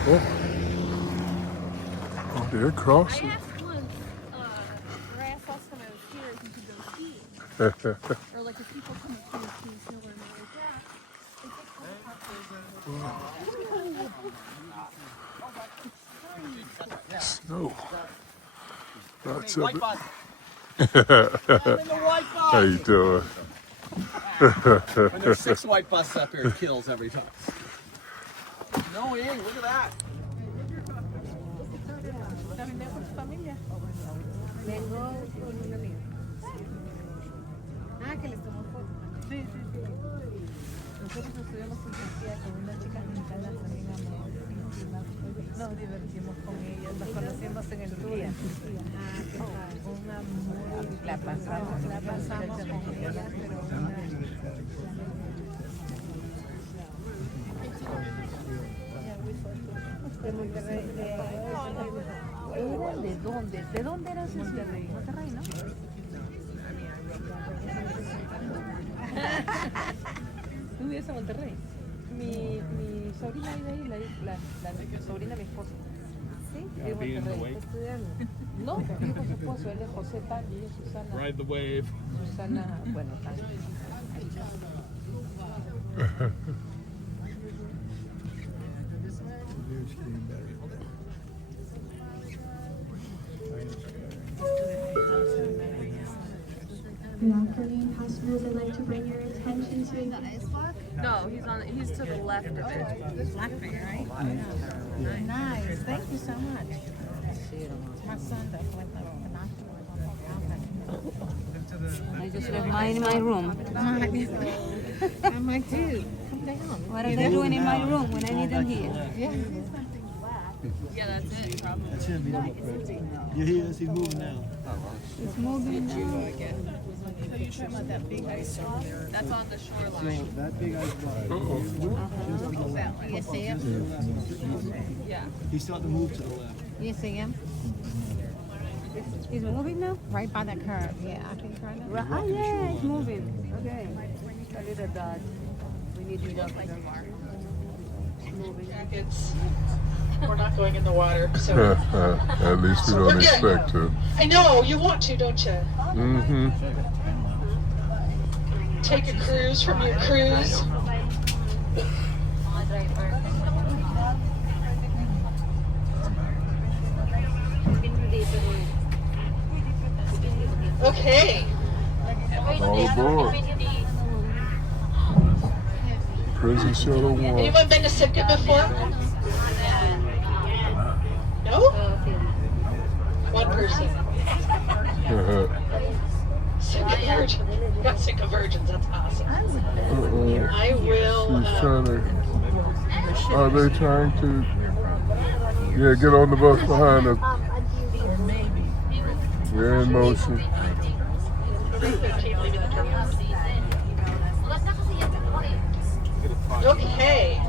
Oh, they're crossing. I asked once, or I asked last time I was here if you could go skiing. Or like if people come up here skiing snowboard and they're like, yeah. Snow. Lots of White it. bus. I'm in the white bus. How you doing? When there's 6 white buses up here, it kills every time. No way, look at that. Que les tomó foto. Sí, sí, sí. Nosotros estuvimos en Turquía con unas chicas mexicanas también nos divertimos con ellas, nos conocimos en el tour. La pasamos con ellas, pero de Monterrey, ¿de dónde? ¿De dónde eras? Monterrey. Monterrey, ¿no? ¿Tú vives en Monterrey? Mi sobrina vive ahí, la sobrina de mi esposo. ¿Sí? Vive en Monterrey. Estudiando. No, vive con su esposo, él es José Tal y ella es Susana. Ride the wave. Susana, bueno, Tal. Good afternoon, passengers. I'd like to bring your attention to the ice block. No, he's to the left of it. Blackberry, right? Yeah. Nice. Thank you so much. My son does with I just left mine in my room. I'm like, dude, come down. What are they doing in my room when I need them here? Yeah, that's it. Probably. That's him. Yeah, he is. He's moving now. It's moving now. So you're talking about that big ice over there? That's on the shoreline. So that big ice block. You see him? Yeah. He's starting to move to the left. You see him? He's moving now? Right by the curve. Yeah, I think right now. Ah, yeah, it's moving. Okay. A little dot. We need to jump like Jackets. We're not going in the water, so. At least we don't expect to. I know, you want to, don't you? Mm-hmm. Take a cruise from your cruise. Okay. All aboard. Prison shuttle 1. Anyone been to Sitka before? No? One person. Sitka virgin. Got Sitka virgins. That's awesome. I will. She's trying to. Are they trying to? Yeah, get on the bus behind us. We're in motion. Okay.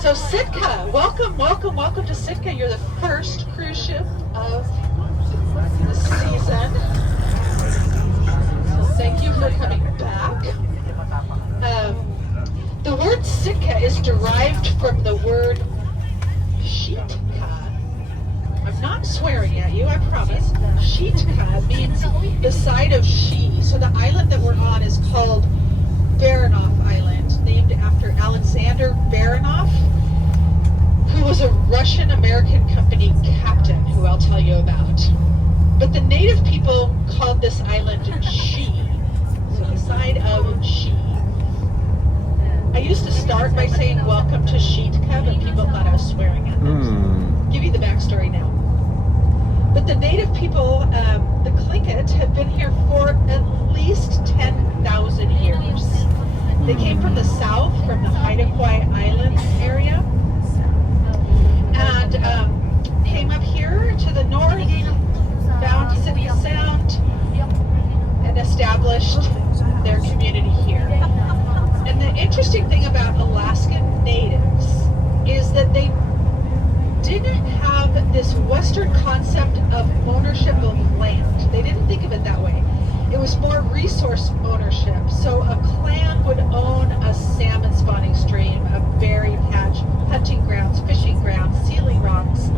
So Sitka, welcome, welcome, welcome to Sitka. You're the first cruise ship of the season. So thank you for coming back. The word Sitka is derived from the word Sitka. I'm not swearing at you, I promise. Sitka means the side of she. So the island that we're on is called Baranov Island, named after Alexander Baranov, who was a Russian-American company captain, who I'll tell you about. But the native people called this island She, so the side of She. I used to start by saying welcome to Sitka, but people thought I was swearing at them. Give you the backstory now. But the native people, the Klondike, have been here for at least 10,000 years. They came from the south, from the Haida-Gwaii Islands area, and came up here to the north, found Sitka Sound, and established their community here. And the interesting thing about Alaskan natives is that they didn't have this Western concept of ownership of land. They didn't think of it that way. It was more resource ownership. So a clan would own a salmon spawning stream, a berry patch, hunting grounds, fishing grounds, sealing rocks.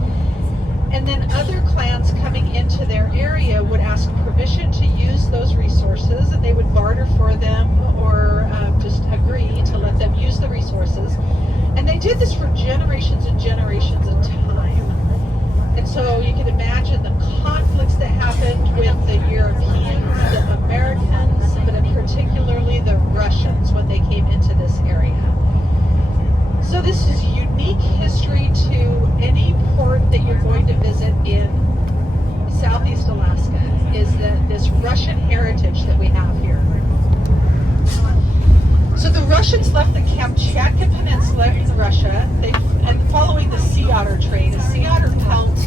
And then other clans coming into their area would ask permission to use those resources, and they would barter for them or just agree to let them use the resources. And they did this for generations and generations of time. And so you can imagine the conflicts that happened with the Europeans, the Americans, but particularly the Russians when they came into this area. So this is unique history to any port that you're going to visit in Southeast Alaska, is that this Russian heritage that we have here. So the Russians left the Kamchatka Peninsula in Russia, and following the sea otter trade. A sea otter pelt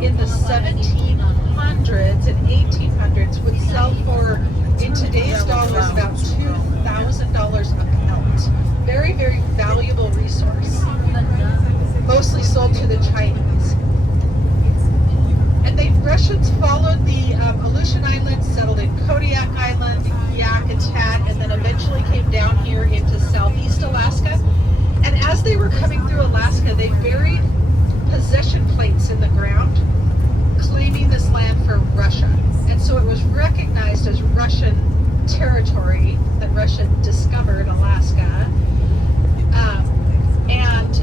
in the 1700s and 1800s would sell for, in today's dollars, about $2,000 a pelt. Very, very valuable resource. Mostly sold to the Chinese. And the Russians followed the Aleutian Islands, settled in Kodiak Island, Yakutat, and then eventually came down here into Southeast Alaska. And as they were coming through Alaska, they buried possession plates in the ground, claiming this land for Russia. And so it was recognized as Russian territory that Russia discovered Alaska. And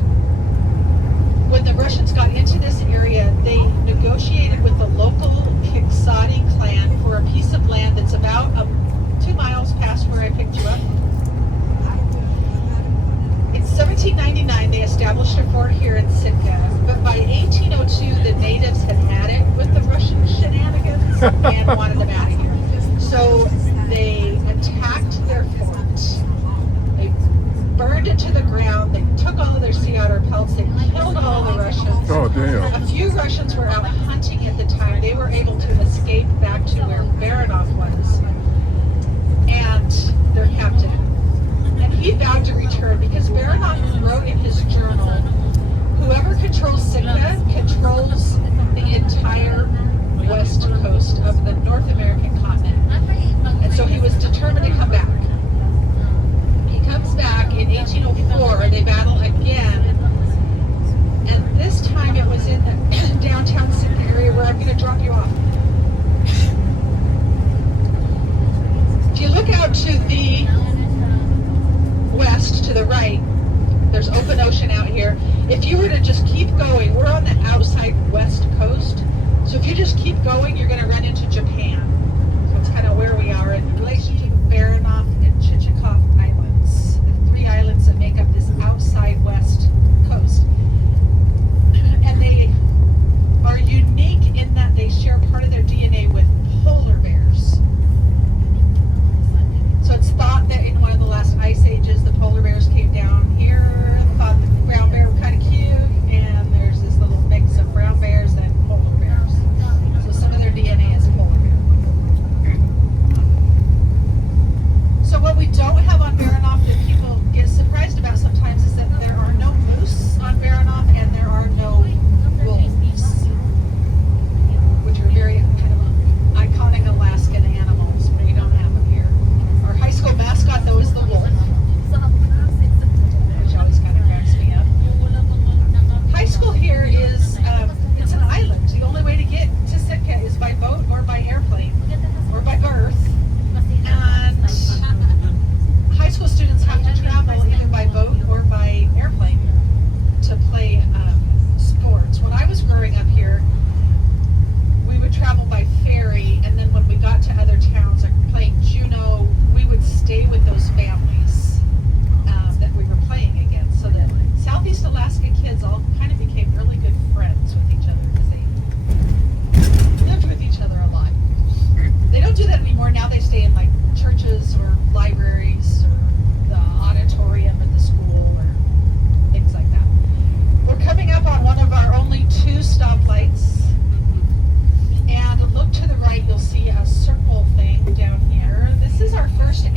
when the Russians got into this area, they negotiated with the local Kiksadi clan for a piece of land that's about 2 miles past where I picked you up. In 1799, they established a fort here in Sitka, but by 1802, the natives had had it with the Russian shenanigans and wanted them out of here. So they attacked their fort. They burned it to the ground. They took all of their sea otter pelts. They killed all the Russians. Oh, damn. A few Russians were out hunting at the time. They were able to escape back to where Baranov was. And their captain. And he vowed to return because Baranov wrote in his journal, whoever controls Sitka controls the entire west coast of the North American continent. And so he was determined to come back. He comes back in 1804, they battle again, and this time it was in the downtown Sitka area where I'm going to drop you off. If you look out to the west, to the right, there's open ocean out here. If you were to just keep going, we're on the outside west coast. So if you just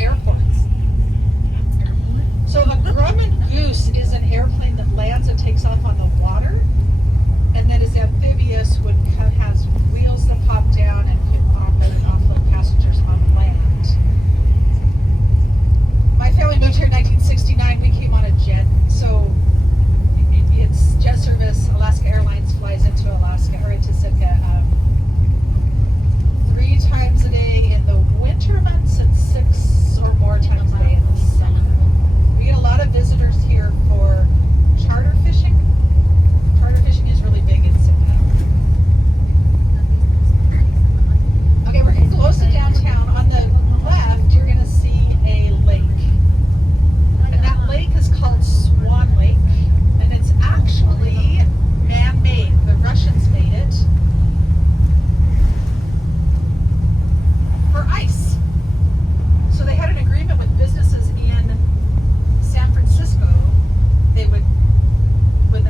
airports. So a Grumman goose is an airplane that lands and takes off on the water, and that is amphibious, has wheels that pop down and can onload and offload passengers on land. My family moved here in 1969. We came on a jet, so it's jet service. Alaska Airlines flies into Alaska or into Sitka 3 times a day in the winter months and 6 or more times a day in the summer. We get a lot of visitors here for charter fishing. Charter fishing is really big in Sitka. Okay, we're getting close to downtown. On the left, you're going to see a lake. And that lake is called Swan Lake. And it's actually man-made. The Russians made it for ice. So they had an agreement with businesses in San Francisco. They would, when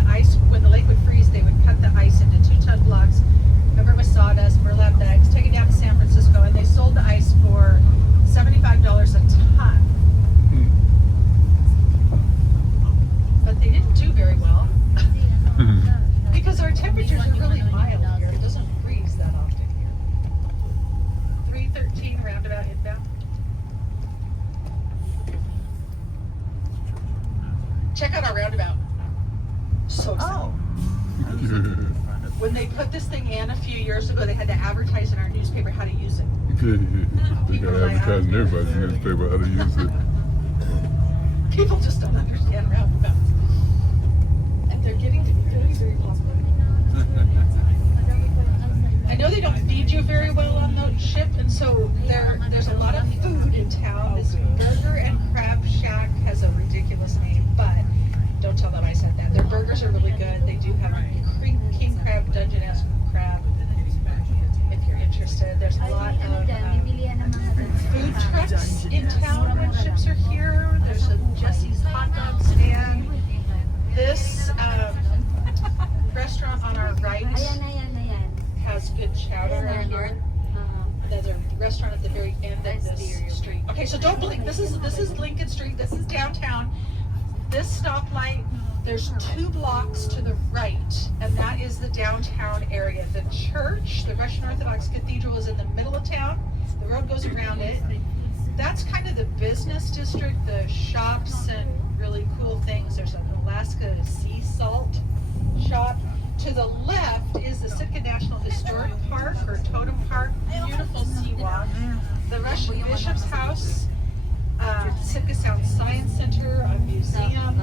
the lake would freeze, they would cut the ice into 2-ton blocks, cover it with sawdust, burlap bags, take it down to San Francisco, and they sold the ice for $75 a ton. But they didn't do very well because our temperatures are really mild here. It doesn't freeze that often here. 313 roundabout inbound. Check out our roundabout. So exciting. When they put this thing in a few years ago, they had to advertise in our newspaper how to use it. They gotta advertise in everybody's newspaper how to use it. People just don't understand roundabouts. And they're getting to be very, very popular. I know they don't feed you very well on the ship, and so there's a lot of food in town. This Burger and Crab Shack has a ridiculous name, but don't tell them I said that. Their burgers are really good. They do have king crab, Dungeness crab, if you're interested. There's a lot of food trucks in town when ships are here. There's a Jesse's hot dog stand. This restaurant on our right has good chowder right here. There's a restaurant at the very end of this street. Okay, so don't blink. This is Lincoln Street. This is downtown. This stoplight, there's 2 blocks to the right, and that is the downtown area. The church, the Russian Orthodox Cathedral, is in the middle of town. The road goes around it. That's kind of the business district, the shops and really cool things. There's an Alaska sea salt shop. To the left is the Sitka National Historic Park, or Totem Park, beautiful sea walk. The Russian Bishop's House, Sitka Sound Science Center, a museum.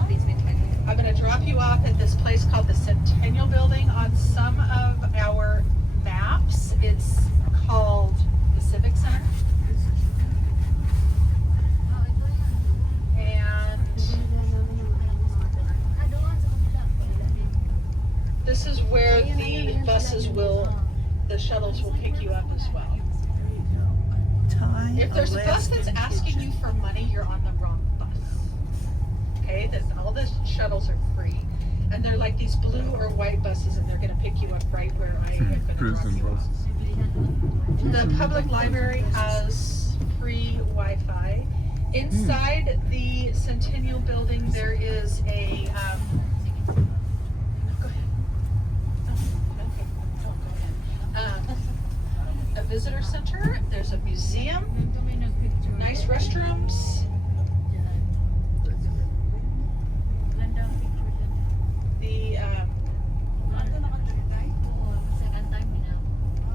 I'm going to drop you off at this place called the Centennial Building. On some of our maps, it's called the Civic Center. And this is where the buses the shuttles will pick you up as well. If there's a bus that's asking you for money, you're on the wrong bus. Okay, all the shuttles are free. And they're like these blue or white buses, and they're going to pick you up right where I am going to drop you off. The public library has free Wi-Fi. Inside the Centennial Building, there is a... a visitor center. There's a museum, nice restrooms.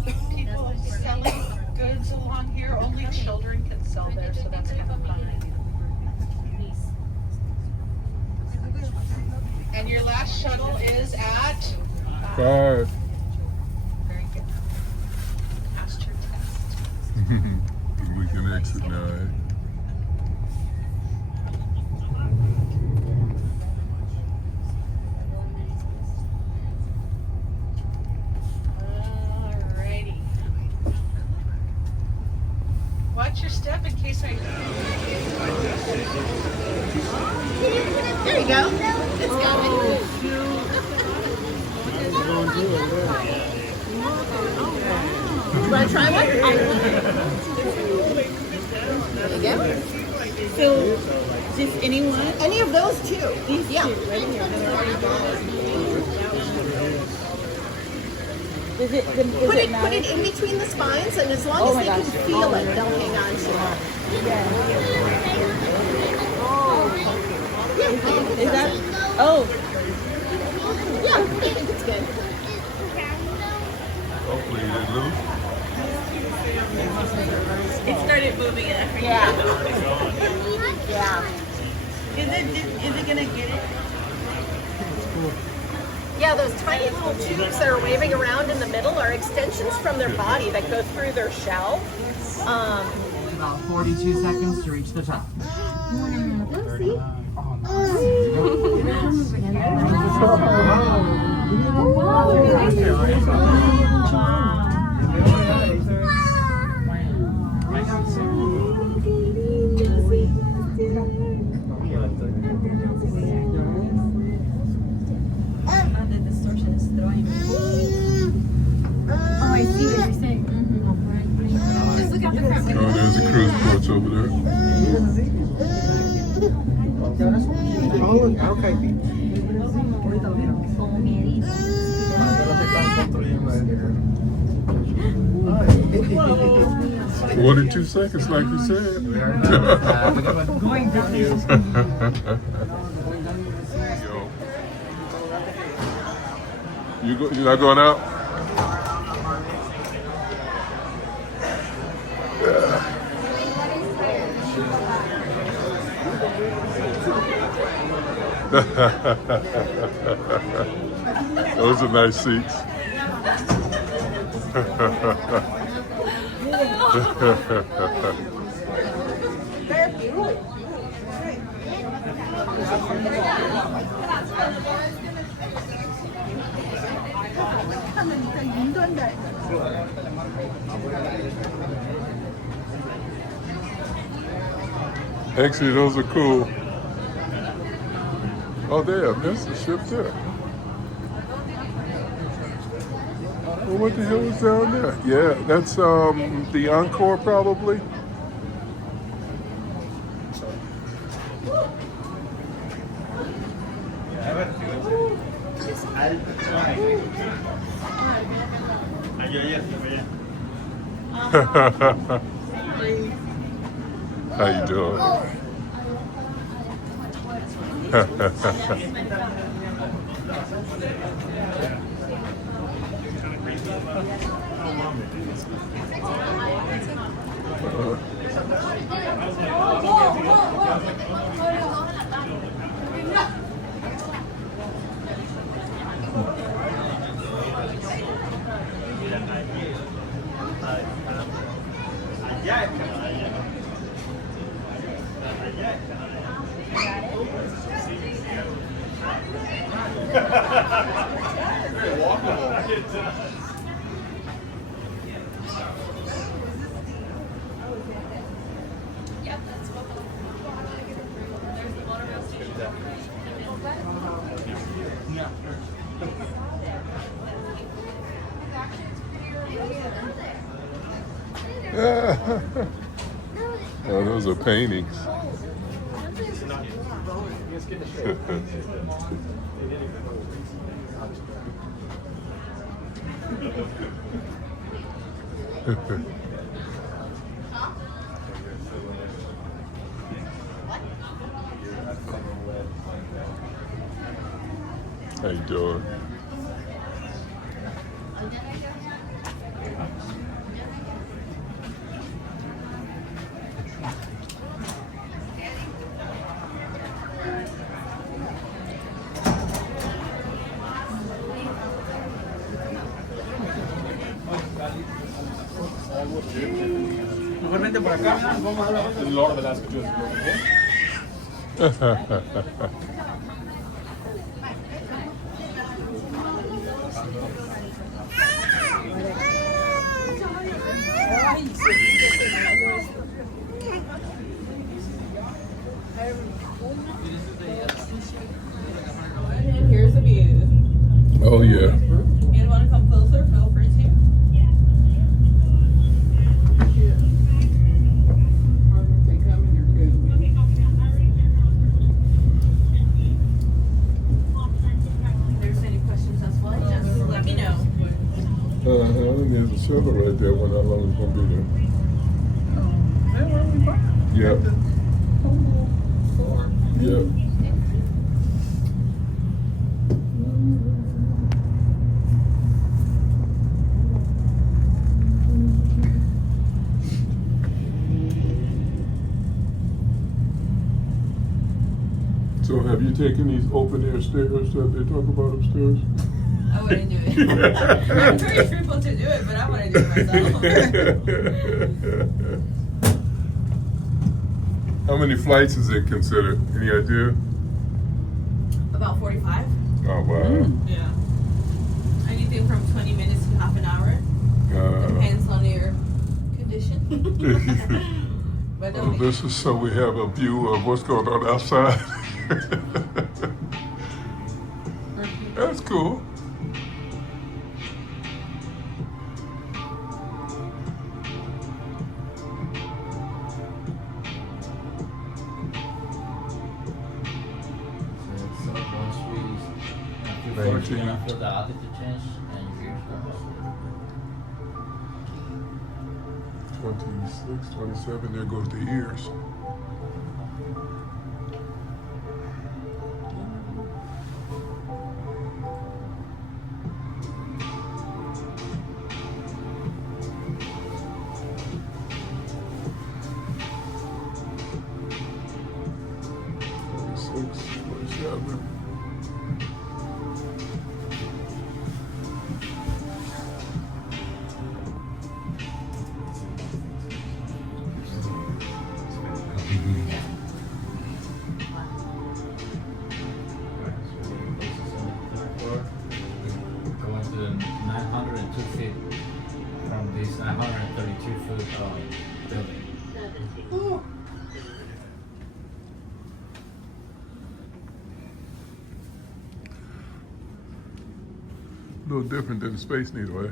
The people selling goods along here, only children can sell there, so that's kind of fun. And your last shuttle is at 5. Very good. Passed your test. We can exit now. Alrighty. Watch your step in case I... There you go. It's got it. You want to try one? So, just anyone? Any of those two. These two, right here. Put it in between the spines, and as long as they can feel it, they'll hang on to it. Yeah. Is that? Oh. Yeah, I think it's good. Hopefully it loose. It started moving it. Yeah. Yeah. Is it gonna get it? Yeah, those tiny little tubes that are waving around in the middle are extensions from their body that go through their shell. About 42 seconds to reach the top. Oh, there's a cruise porch over there. Okay. More than 2 seconds, like you said. You're not going out? Those are nice seats. Actually, those are cool. Oh, there's the ship there. Well, what the hell is down there? Yeah, that's the Encore probably. How you doing? Oh, those are paintings. How you doing? Igualmente por acá, vamos a la banda del Lord Alaskan Cruise. Here's the view. Oh yeah. You want to come closer? Feel free to. weather right there when how long it's gonna be there. That's where we park. Yep. Yep. So have you taken these open air stairs that they talk about upstairs? I wouldn't do it. I'm very fearful to do it, but I want to do it myself. How many flights is it considered? Any idea? About 45. Oh, wow. Yeah. Anything from 20 minutes to half an hour. Depends on your condition. But Well, this is so we have a view of what's going on outside. That's cool. So once we Thank you. feel the altitude change and your ears go 26, 27, there goes the ears. Going to 902 feet from this 932 foot building. A little different than the Space Needle, eh?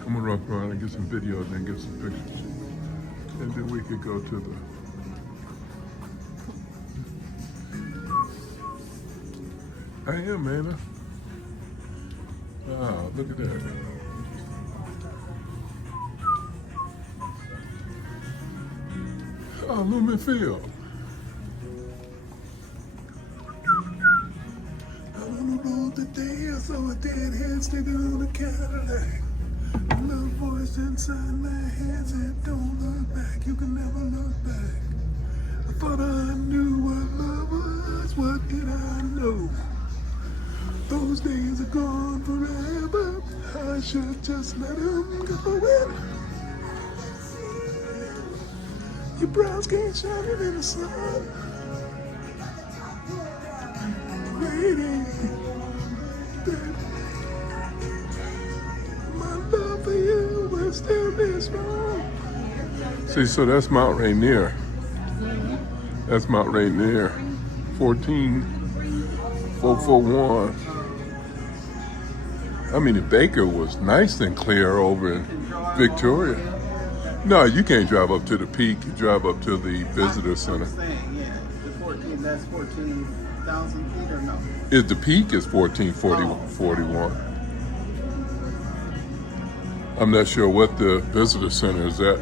I'm gonna walk around and get some video and then get some pictures. And then we could go to the I am, man. Wow, look at that. Oh, Lumen Field. I'm on the road today, I saw a dead head sticking on a Cadillac. A little voice inside my head said, don't look back, you can never look back. I thought I knew what love was, what did I know? Those days are gone forever, I should just let them go in. Your brown skin shining in the sun. Waiting that my love for you will still be strong. See, so that's Mount Rainier. That's Mount Rainier. 14,441. I mean, the Baker was nice and clear over in Victoria. No, you can't drive up to the peak. You drive up to the visitor center. That's 14,000 feet or no? Is the peak is 1441. I'm not sure what the visitor center is at.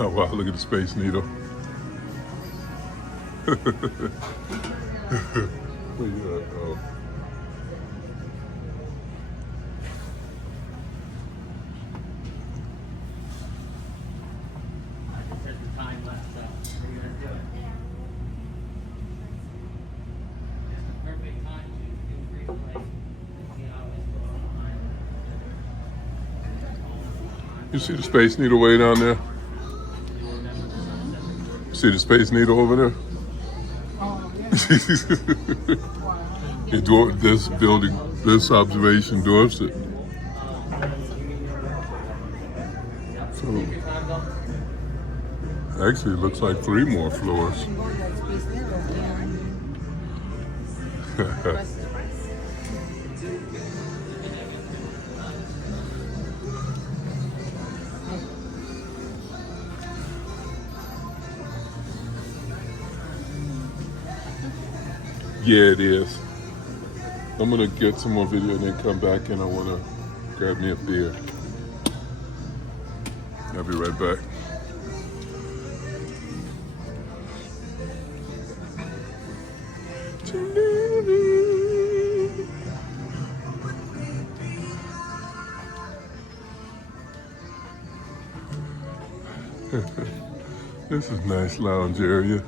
Oh wow, look at the Space Needle. Where you at? Oh. You see the Space Needle way down there? See the Space Needle over there? This building, this observation dwarfs it. So, actually it looks like 3 more floors. Yeah, it is. I'm gonna get some more video and then come back and I wanna grab me a beer. I'll be right back. This is a nice lounge area.